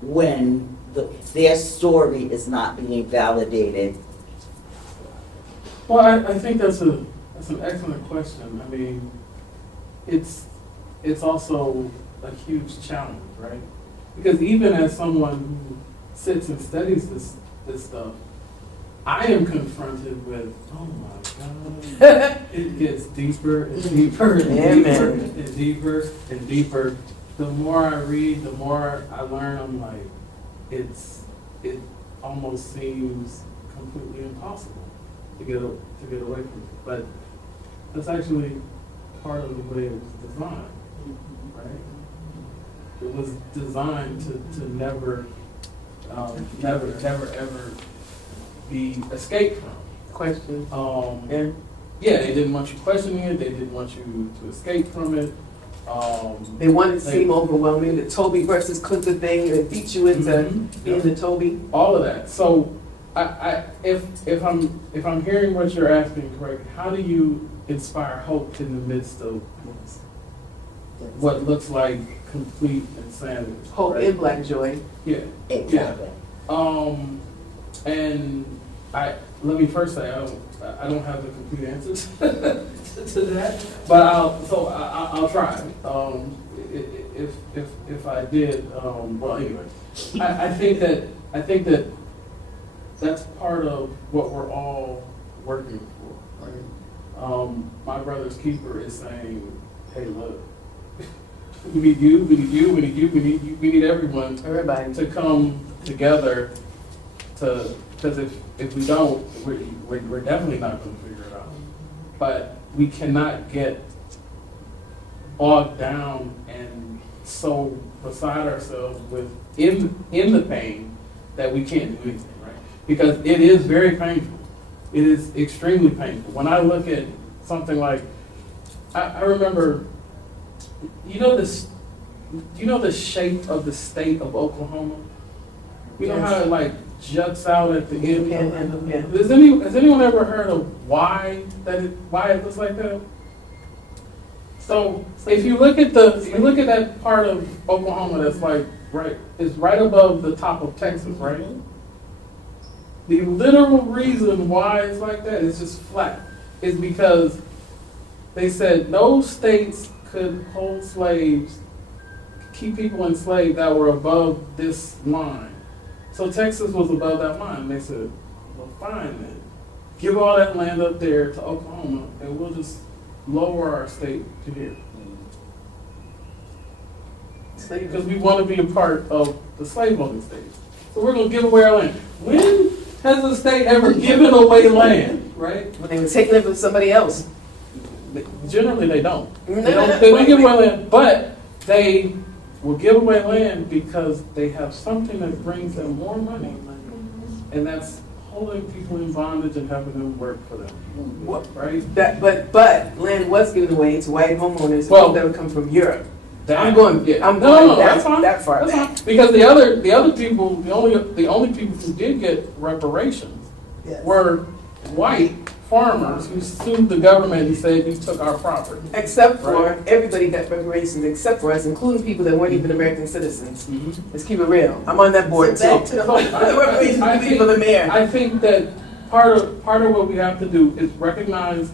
when their story is not being validated? Well, I think that's an excellent question. I mean, it's also a huge challenge, right? Because even as someone who sits and studies this stuff, I am confronted with, oh my God, it gets deeper and deeper and deeper and deeper and deeper. The more I read, the more I learn. I'm like, it almost seems completely impossible to get away from it. But that's actually part of the way it was designed, right? It was designed to never ever be escaped from. Question. Yeah, they didn't want you questioning it. They didn't want you to escape from it. They wanted to seem overwhelming. The Toby versus Clinton thing, and beat you into being the Toby. All of that. So, if I'm hearing what you're asking correctly, how do you inspire hope in the midst of what looks like complete insanity? Hope and black joy. Yeah. Exactly. Yeah. And let me first say I don't have the complete answers to that, but I'll try. If I did, well, anyway, I think that that's part of what we're all working for, right? My brother's keeper is saying, hey, look, we need you, we need everyone Everybody. to come together because if we don't, we're definitely not gonna figure it out. But we cannot get bogged down and so beside ourselves in the pain that we can't do anything, right? Because it is very painful. It is extremely painful. When I look at something like, I remember, you know the shape of the state of Oklahoma? You know how it like juts out at the end? Yeah. Has anyone ever heard of why it looks like that? So if you look at that part of Oklahoma that's like it's right above the top of Texas, right? The literal reason why it's like that is just flat. Is because they said no states could hold slaves, keep people enslaved that were above this line. So Texas was above that line. And they said, well, fine then. Give all that land up there to Oklahoma and we'll just lower our state to here. Because we want to be a part of the slaveholding states. So we're going to give away our land. When has a state ever given away land, right? When they were taking it from somebody else. Generally, they don't. They don't give away land, but they will give away land because they have something that brings them more money, and that's holding people in bondage and having them work for them, right? But land was given away to white homeowners that would come from Europe. I'm going that far back. Because the other people, the only people who did get reparations were white farmers who sued the government and said you took our property. Except for everybody got reparations, except for us, including people that weren't even American citizens. Mm-hmm. Let's keep it real. I'm on that board too. I think that part of what we have to do is recognize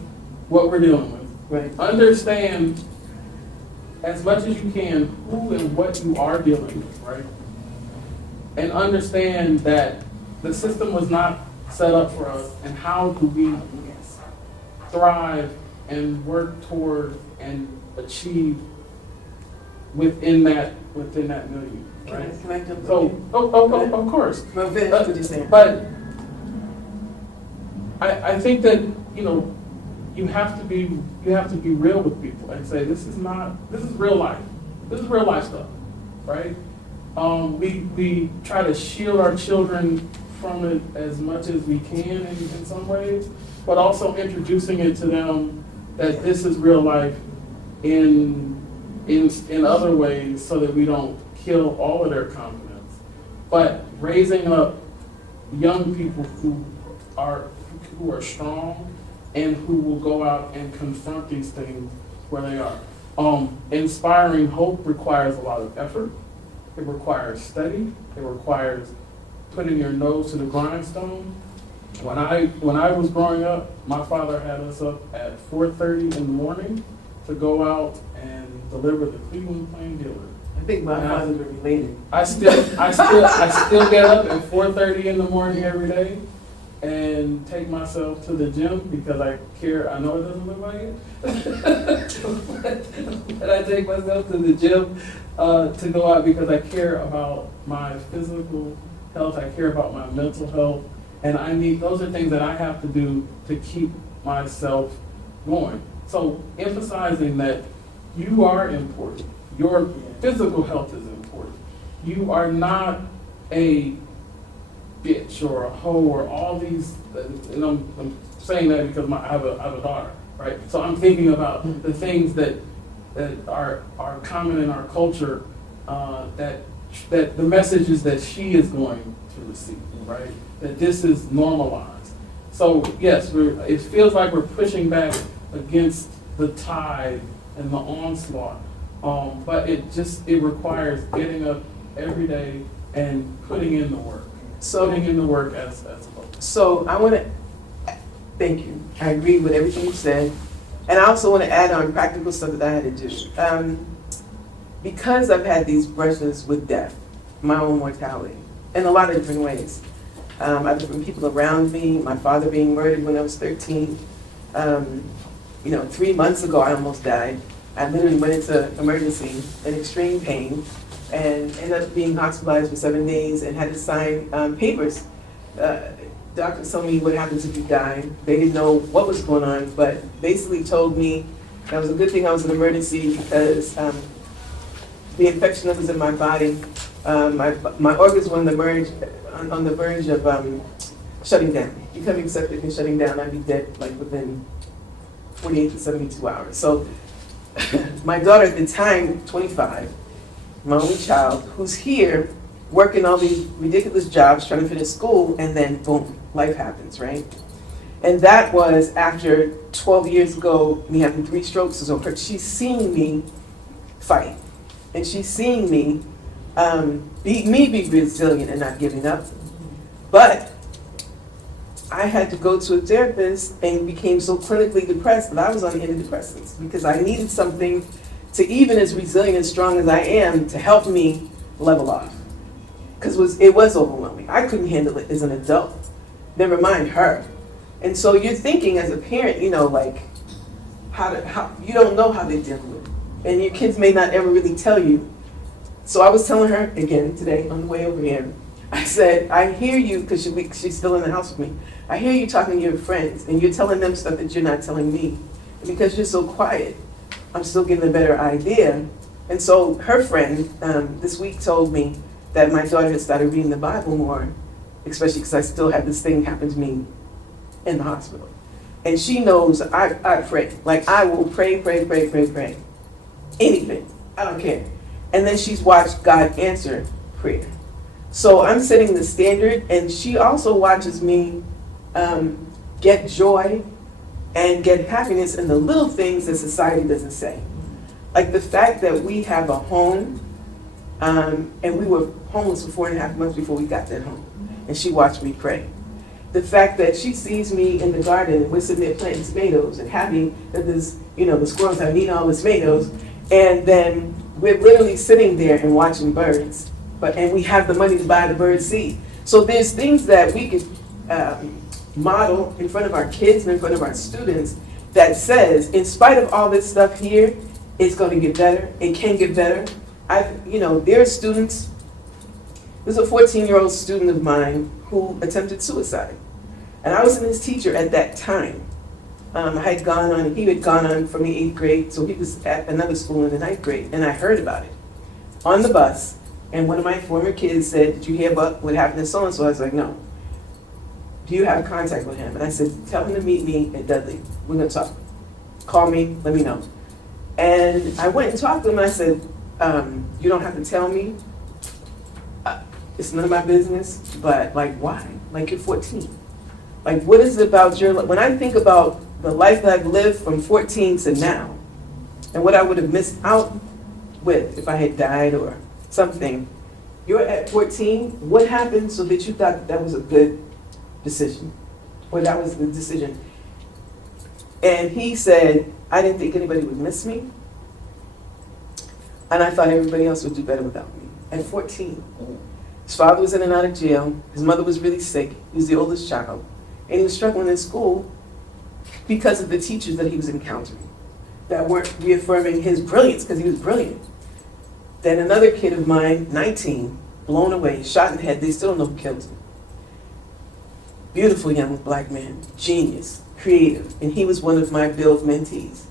what we're dealing with. Right. Understand as much as you can who and what you are dealing with, right? And understand that the system was not set up for us, and how do we thrive and work toward and achieve within that milieu, right? So, of course. But I think that you have to be real with people and say this is real life. This is real life stuff, right? We try to shield our children from it as much as we can in some ways, but also introducing it to them that this is real life in other ways so that we don't kill all of their confidence. But raising up young people who are strong and who will go out and confront these things where they are. Inspiring hope requires a lot of effort. It requires study. It requires putting your nose to the grindstone. When I was growing up, my father had us up at 4:30 in the morning to go out and deliver the Cleveland Plain Dealer. I think my fathers were related. I still get up at 4:30 in the morning every day and take myself to the gym because I care. I know it doesn't look like it, but I take myself to the gym to go out because I care about my physical health. I care about my mental health, and those are things that I have to do to keep myself going. So emphasizing that you are important. Your physical health is important. You are not a bitch or a hoe or all these, and I'm saying that because I have a daughter, right? So I'm thinking about the things that are common in our culture, that the messages that she is going to receive, right? That this is normalized. So yes, it feels like we're pushing back against the tide and the onslaught, but it requires getting up every day and putting in the work. Putting in the work as a whole. So I want to thank you. I agree with everything you said, and I also want to add on practical stuff that I had to do. Because I've had these brushes with death, my own mortality, in a lot of different ways. I've from people around me, my father being murdered when I was 13. 3 months ago I almost died. I literally went into emergency in extreme pain and ended up being hospitalized for 7 days and had to sign papers doctors told me what happens if you die. They didn't know what was going on, but basically told me that was a good thing I was in emergency because the infection that was in my body, my organs were on the verge of shutting down, becoming septic and shutting down. I'd be dead like within 48 to 72 hours. So my daughter at the time, 25, my only child, who's here working all these ridiculous jobs, trying to finish school, and then boom, life happens, right? And that was after 12 years ago, me having 3 strokes. So she's seeing me fight, and she's seeing me be resilient and not giving up. But I had to go to a therapist and became so clinically depressed that I was on antidepressants because I needed something to, even as resilient and strong as I am, to help me level off. Because it was overwhelming. I couldn't handle it as an adult, never mind her. And so you're thinking as a parent, you know, like, how you don't know how they're dealing with it. And your kids may not ever really tell you. So I was telling her, again, today on the way over here, I said, I hear you, because she's still in the house with me. I hear you talking to your friends, and you're telling them stuff that you're not telling me. And because you're so quiet, I'm still getting a better idea. And so her friend this week told me that my daughter had started reading the Bible more, especially because I still had this thing happen to me in the hospital. And she knows I pray. Like, I will pray. Anything. I don't care. And then she's watched God answer prayer. So I'm setting the standard, and she also watches me get joy and get happiness in the little things that society doesn't say. Like the fact that we have a home, and we were homeless for 4.5 months before we got that home, and she watched me pray. The fact that she sees me in the garden and we're sitting there planting tomatoes and happy that there's, you know, the squirrels have eaten all the tomatoes, and then we're literally sitting there and watching birds, and we have the money to buy the bird seed. So there's things that we could model in front of our kids and in front of our students that says, in spite of all this stuff here, it's going to get better. It can get better. There are students. There's a 14-year-old student of mine who attempted suicide, and I wasn't his teacher at that time. He had gone on from the 8th grade, so he was at another school in the 9th grade, and I heard about it on the bus. And one of my former kids said, "Did you hear about what happened to so-and-so?" I was like, "No." "Do you have contact with him?" And I said, "Tell him to meet me at Dudley. We're going to talk. Call me, let me know." And I went and talked to him, and I said, "You don't have to tell me. It's none of my business, but like, why? Like, you're 14. Like, what is it about your life?" When I think about the life that I've lived from 14 to now, and what I would have missed out with if I had died or something, you're at 14, what happened so that you thought that was a good decision? Or that was the decision? And he said, "I didn't think anybody would miss me, and I thought everybody else would do better without me." At 14. His father was in and out of jail. His mother was really sick. He was the oldest child. And he was struggling in school because of the teachers that he was encountering that weren't reaffirming his brilliance, because he was brilliant. Then another kid of mine, 19, blown away, shot in the head. They still don't know who killed him. Beautiful young black man, genius, creative. And he was one of my Build mentees.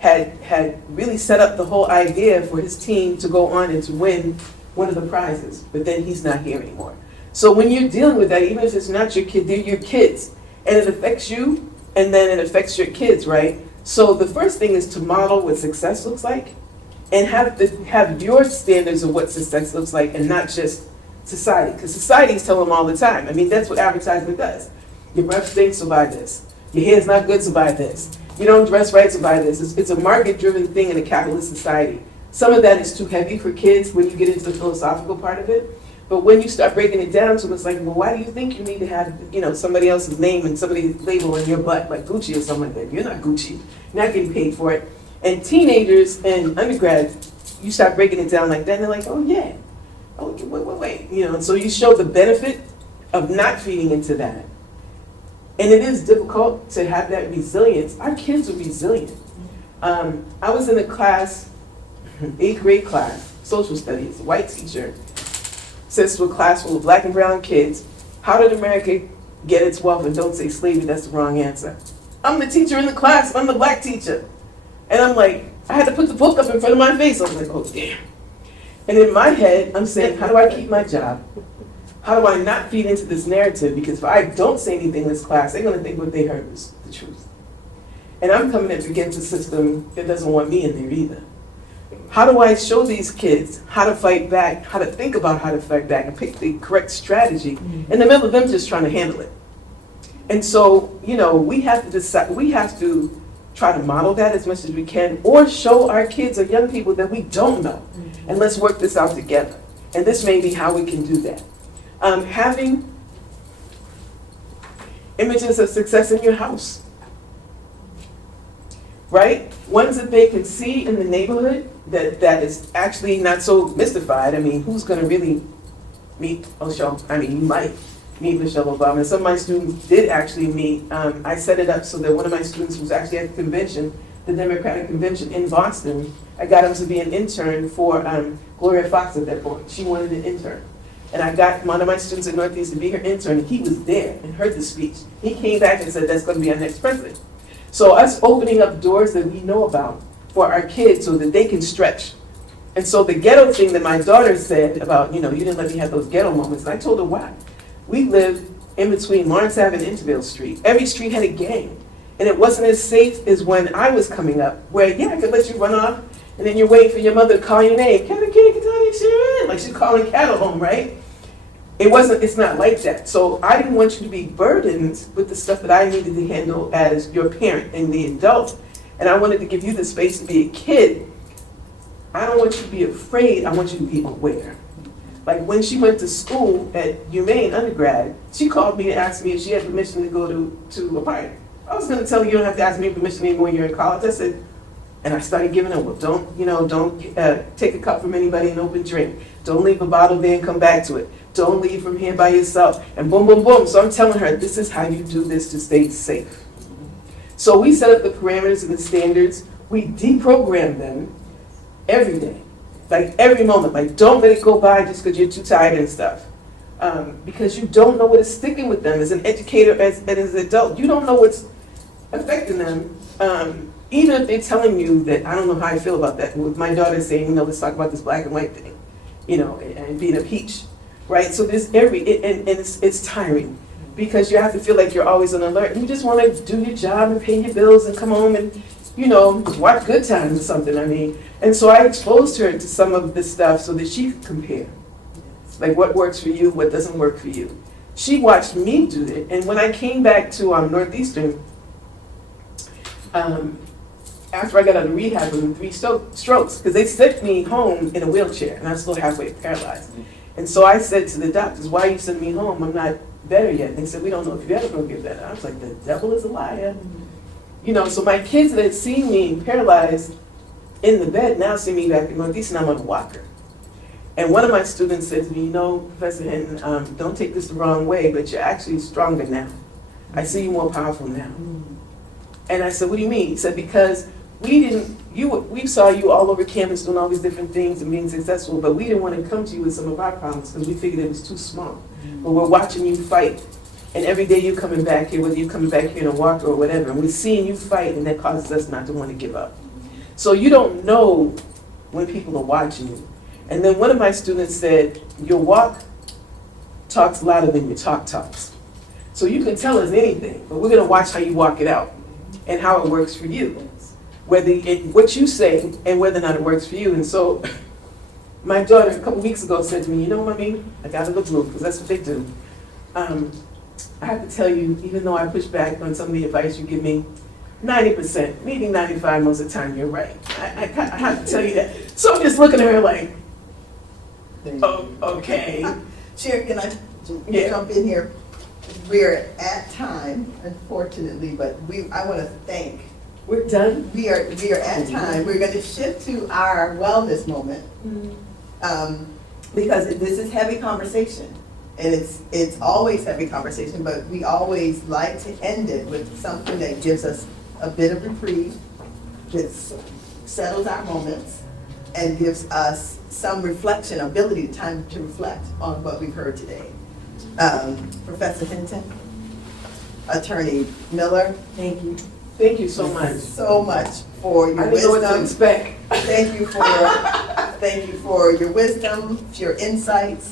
Had really set up the whole idea for his team to go on and to win one of the prizes, but then he's not here anymore. So when you're dealing with that, even if it's not your kid, they're your kids, and it affects you, and then it affects your kids, right? So the first thing is to model what success looks like, and have your standards of what success looks like, and not just society, because society's telling them all the time. I mean, that's what advertisement does. Your breath stinks, so buy this. Your hair's not good, so buy this. You don't dress right, so buy this. It's a market-driven thing in a capitalist society. Some of that is too heavy for kids when you get into the philosophical part of it. But when you start breaking it down, so it's like, well, why do you think you need to have, somebody else's name and somebody's label on your butt, like Gucci or something like that? You're not Gucci. You're not getting paid for it. And teenagers and undergrads, you start breaking it down like that, and they're like, oh, yeah. Oh, wait. So you show the benefit of not feeding into that. And it is difficult to have that resilience. Our kids are resilient. I was in a class, 8th grade class, social studies, white teacher, says to a class full of black and brown kids, How did America get its wealth? And don't say slavery, that's the wrong answer. I'm the teacher in the class, I'm the black teacher. And I'm like, I had to put the book up in front of my face. I was like, oh damn. And in my head, I'm saying, how do I keep my job? How do I not feed into this narrative? Because if I don't say anything in this class, they're gonna think what they heard was the truth. And I'm coming up against a system that doesn't want me in there either. How do I show these kids how to fight back, how to think about how to fight back and pick the correct strategy in the middle of them just trying to handle it? And so, you know, we have to decide, we have to try to model that as much as we can, or show our kids or young people that we don't know. And let's work this out together. And this may be how we can do that. Having images of success in your house, right? Ones that they can see in the neighborhood that is actually not so mystified. I mean, who's gonna really meet Michelle? I mean, you might meet Michelle Obama. And some of my students did actually meet. I set it up so that one of my students was actually at the convention, the Democratic convention in Boston. I got him to be an intern for Gloria Fox at that point. She wanted an intern. And I got one of my students at Northeast to be her intern, and he was there and heard the speech. He came back and said, that's gonna be our next president. So us opening up doors that we know about for our kids so that they can stretch. And so the ghetto thing that my daughter said about, you know, you didn't let me have those ghetto moments, and I told her why. We lived in between Lawrence Ave and Intervale Street. Every street had a gang. And it wasn't as safe as when I was coming up, where, yeah, I could let you run off, and then you're waiting for your mother to call your name. Cattle, Sharon. Like she's calling cattle home, right? It's not like that. So I didn't want you to be burdened with the stuff that I needed to handle as your parent and the adult. And I wanted to give you the space to be a kid. I don't want you to be afraid, I want you to be aware. Like when she went to school at UMaine undergrad, she called me to ask me if she had permission to go to a party. I was gonna tell her, you don't have to ask me permission anymore, you're in college. I said, and I started giving her, well, don't take a cup from anybody and open drink. Don't leave a bottle there and come back to it. Don't leave from here by yourself. And boom, boom, boom. So I'm telling her, this is how you do this to stay safe. So we set up the parameters and the standards. We deprogram them every day, like every moment. Like don't let it go by just because you're too tired and stuff. Because you don't know what is sticking with them as an educator, as an adult. You don't know what's affecting them. Even if they're telling you that, I don't know how I feel about that. With my daughter saying, you know, let's talk about this black and white thing, you know, and being a peach, right? So there's and it's tiring because you have to feel like you're always on alert. And you just want to do your job and pay your bills and come home and, you know, watch Good Times or something, I mean. And so I exposed her to some of this stuff so that she could compare. Like what works for you, what doesn't work for you. She watched me do it. And when I came back to Northeastern, after I got out of rehab with 3 strokes, because they sent me home in a wheelchair, and I was still halfway paralyzed. And so I said to the doctors, why you send me home? I'm not better yet. And they said, we don't know if you're ever going to get better. I was like, the devil is a liar. You know, so my kids that had seen me paralyzed in the bed now see me back in Northeast, and I'm on a walker. And one of my students said to me, you know, Professor Hinton, don't take this the wrong way, but you're actually stronger now. I see you more powerful now. And I said, what do you mean? He said, because we saw you all over campus doing all these different things and being successful, but we didn't want to come to you with some of our problems because we figured it was too small. But we're watching you fight, and every day you're coming back here, whether you're coming back here in a walker or whatever, and we're seeing you fight, and that causes us not to want to give up. So you don't know when people are watching you. And then one of my students said, your walk talks louder than your talk talks. So you can tell us anything, but we're going to watch how you walk it out and how it works for you. What you say and whether or not it works for you. And so my daughter a couple weeks ago said to me, you know, Mommy, I got to go group because that's what they do. I have to tell you, even though I push back on some of the advice you give me, 90%, maybe 95% most of the time, you're right. I have to tell you that. So I'm just looking at her like, oh, okay. Sharon, can I jump in here? We're at time, unfortunately, but I want to thank. We're done? We are at time. We're going to shift to our wellness moment because this is heavy conversation, and it's always heavy conversation. But we always like to end it with something that gives us a bit of reprieve, that settles our moments, and gives us some reflection, time to reflect on what we've heard today. Professor Hinton, Attorney Miller, Thank you. Thank you so much. so much for your I didn't know what to wisdom. expect. Thank you for your wisdom, your insights.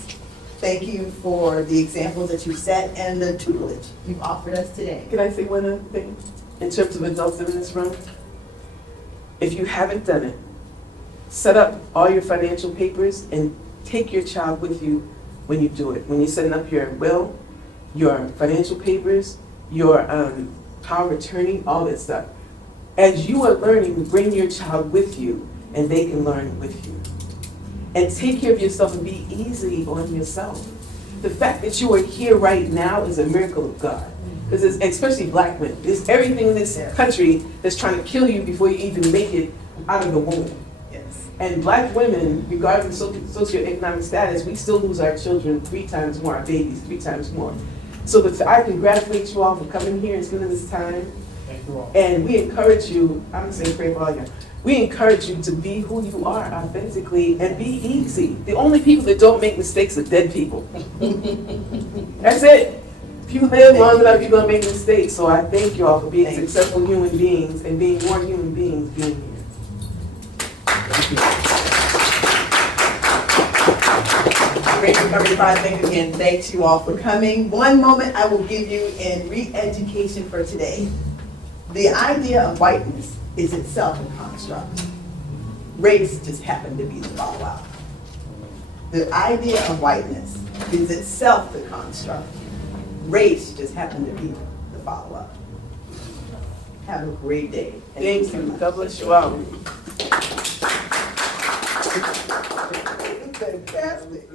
Thank you for the examples that you set and the tutelage you've offered us today. Can I say one other thing? In terms of adults in this room, if you haven't done it, set up all your financial papers and take your child with you when you do it. When you're setting up your will, your financial papers, your power of attorney, all that stuff. As you are learning, bring your child with you and they can learn with you. And take care of yourself and be easy on yourself. The fact that you are here right now is a miracle of God. Because especially black women, there's everything in this country that's trying to kill you before you even make it out of the womb. Yes. And black women, regardless of socioeconomic status, we still lose our children 3 times more, our babies 3 times more. So I congratulate you all for coming here and spending this time. Thank you all. And we encourage you, I'm gonna say pray for all you. We encourage you to be who you are authentically and be easy. The only people that don't make mistakes are dead people. That's it. If you live long enough, you're gonna make mistakes. So I thank you all for being successful human beings and being more human beings being here. Great Recovery Project, again, thanks you all for coming. One moment I will give you in re-education for today. The idea of whiteness is itself a construct. Race just happened to be the fallout. The idea of whiteness is itself the construct. Race just happened to be the follow-up. Have a great day. Thank so you. much. God bless you all. Fantastic.